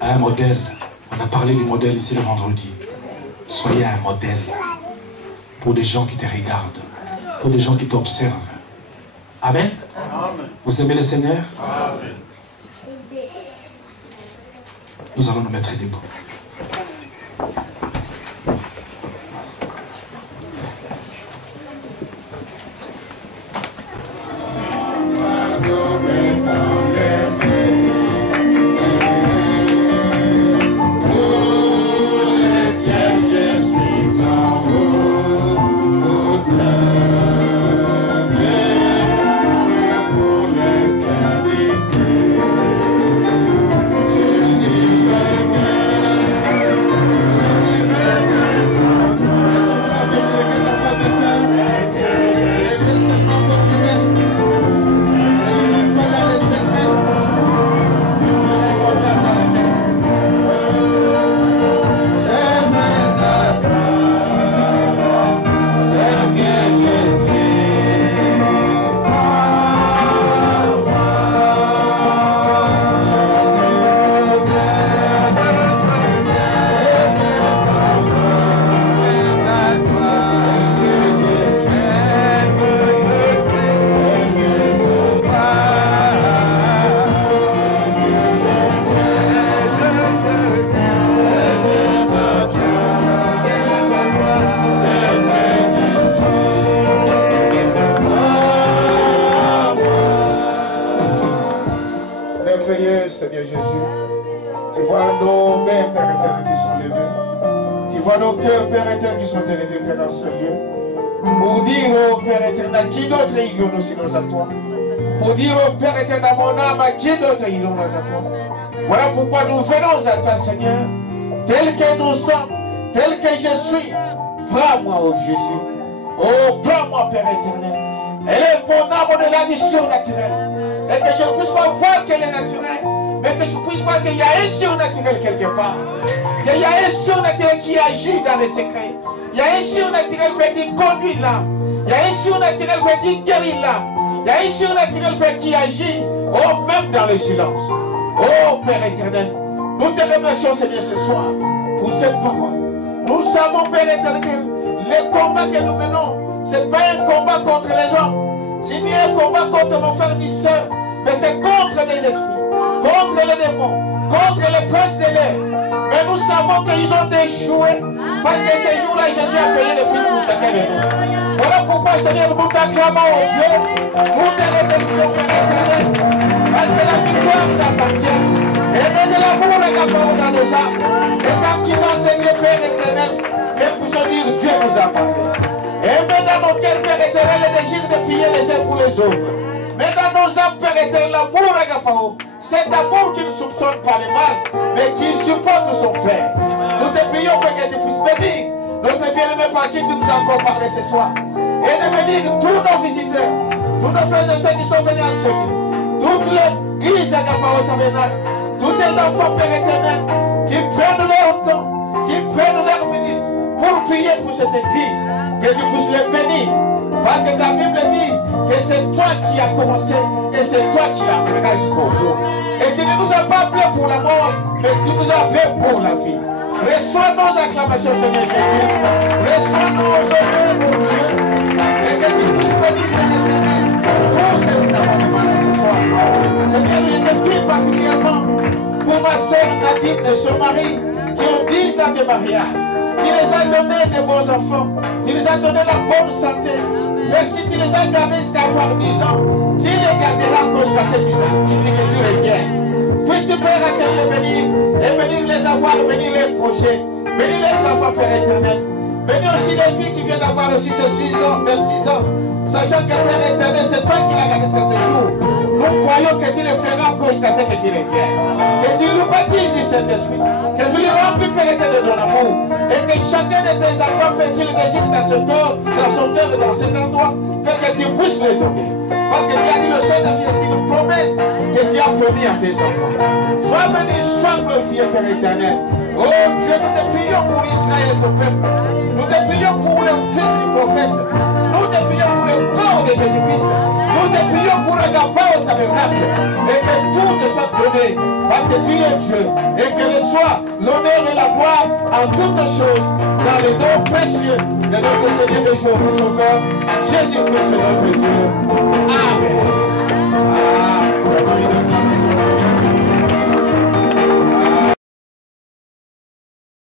Un modèle. On a parlé du modèle ici le vendredi. Soyez un modèle pour des gens qui te regardent, pour des gens qui t'observent. Amen. Vous aimez le Seigneur? Amen. Nous allons nous mettre debout. Pour dire au Père éternel, mon âme, à qui d'autre irons à toi? Voilà pourquoi nous venons à toi, Seigneur, tel que nous sommes, tel que je suis. Prends-moi, oh Jésus. Oh, prends-moi, Père éternel. Élève mon âme au-delà du surnaturel. Et que je ne puisse pas voir qu'elle est naturelle, mais que je puisse voir qu'il y a un surnaturel quelque part. Qu'il y a un surnaturel qui agit dans les secrets. Il y a un surnaturel qui conduit l'âme. Il y a un surnaturel qui guérit l'âme. Il y a un surnaturel qui agit, oh, même dans le silence. Oh, Père éternel, nous te remercions, Seigneur, ce soir, pour cette parole. Nous savons, Père éternel, que les combats que nous menons, ce n'est pas un combat contre les hommes. Ce n'est un combat contre nos frères ni sœurs, mais c'est contre les esprits, contre les démons, contre les princes de l'air. Mais nous savons qu'ils ont échoué, parce que ces jours-là, Jésus a payé le prix pour chacun de nous. Voilà pourquoi, Seigneur, nous t'acclamons, oh Dieu. Nous te remercions, Père éternel, parce que la victoire t'appartient. Et mets de l'amour et la parole dans nos âmes. Et quand tu m'as enseigné, Père éternel, que nous puissions dire Dieu nous a parlé. Et mets dans nos cœurs, Père éternel, le désir de prier les uns pour les autres. Mets dans nos âmes, Père éternel, l'amour et la parole. Cet amour qui ne soupçonne pas le mal, mais qui supporte son frère. Nous te prions, Père, que tu puisses bénir notre bien-aimé par qui tu nous as encore parlé ce soir. Et de bénir tous nos visiteurs, tous nos frères et sœurs qui sont venus enseigner, toute l'église à Gapao Tabernacle, tous tes enfants, Père éternel, qui prennent leur temps, qui prennent leur minute pour prier pour cette église, que tu puisses les bénir. Parce que ta Bible dit que c'est toi qui as commencé et c'est toi qui l'amèneras jusqu'au bout. Et tu ne nous as pas appelés pour la mort, mais tu nous as appelés pour la vie. Reçois nos acclamations, Seigneur Jésus. Reçois nos honneurs, mon Dieu. Et que tu puisses bénir, Père éternel, tout ce que nous avons demandé ce soir. Seigneur, je te prie particulièrement pour ma sœur Nadine et son mari qui ont 10 ans de mariage. Tu les as donné de bons enfants. Tu les as donné la bonne santé. Merci, tu les as gardés jusqu'à avoir 10 ans. Tu les garderas encore jusqu'à ces 10 ans. Qui dit que tu reviens. Puisse-tu, Père éternel, les bénir, et bénir les avoirs, bénir les projets, bénir les enfants, Père éternel. Bénis aussi les filles qui viennent d'avoir aussi ces 6 ans, 26 ans, sachant que, Père éternel, c'est toi qui l'as gardé jusqu'à ce jour. Nous croyons que tu le feras encore jusqu'à ce que tu reviennes. Que tu nous baptises du Saint-Esprit, que tu lui remplis, Père éternel, de ton amour, et que chacun de tes enfants, Père, qu'il réside dans ce cœur, dans son cœur et dans cet endroit, que tu puisses les donner. Parce que tu as dit le Saint-Esprit, tu nous promesses que tu as promis à tes enfants. Sois béni, sois glorifié, Père éternel. Oh Dieu, nous te prions pour Israël, ton peuple. Nous te prions pour le fils du prophète. Nous te prions pour le corps de Jésus-Christ. Nous te prions pour le gabin au tabernacle. Et que tout te soit donné. Parce que tu es Dieu. Et que reçois l'honneur et la gloire en toutes choses. Dans le nom précieux de notre Seigneur et Sauveur, Jésus-Christ, notre Dieu.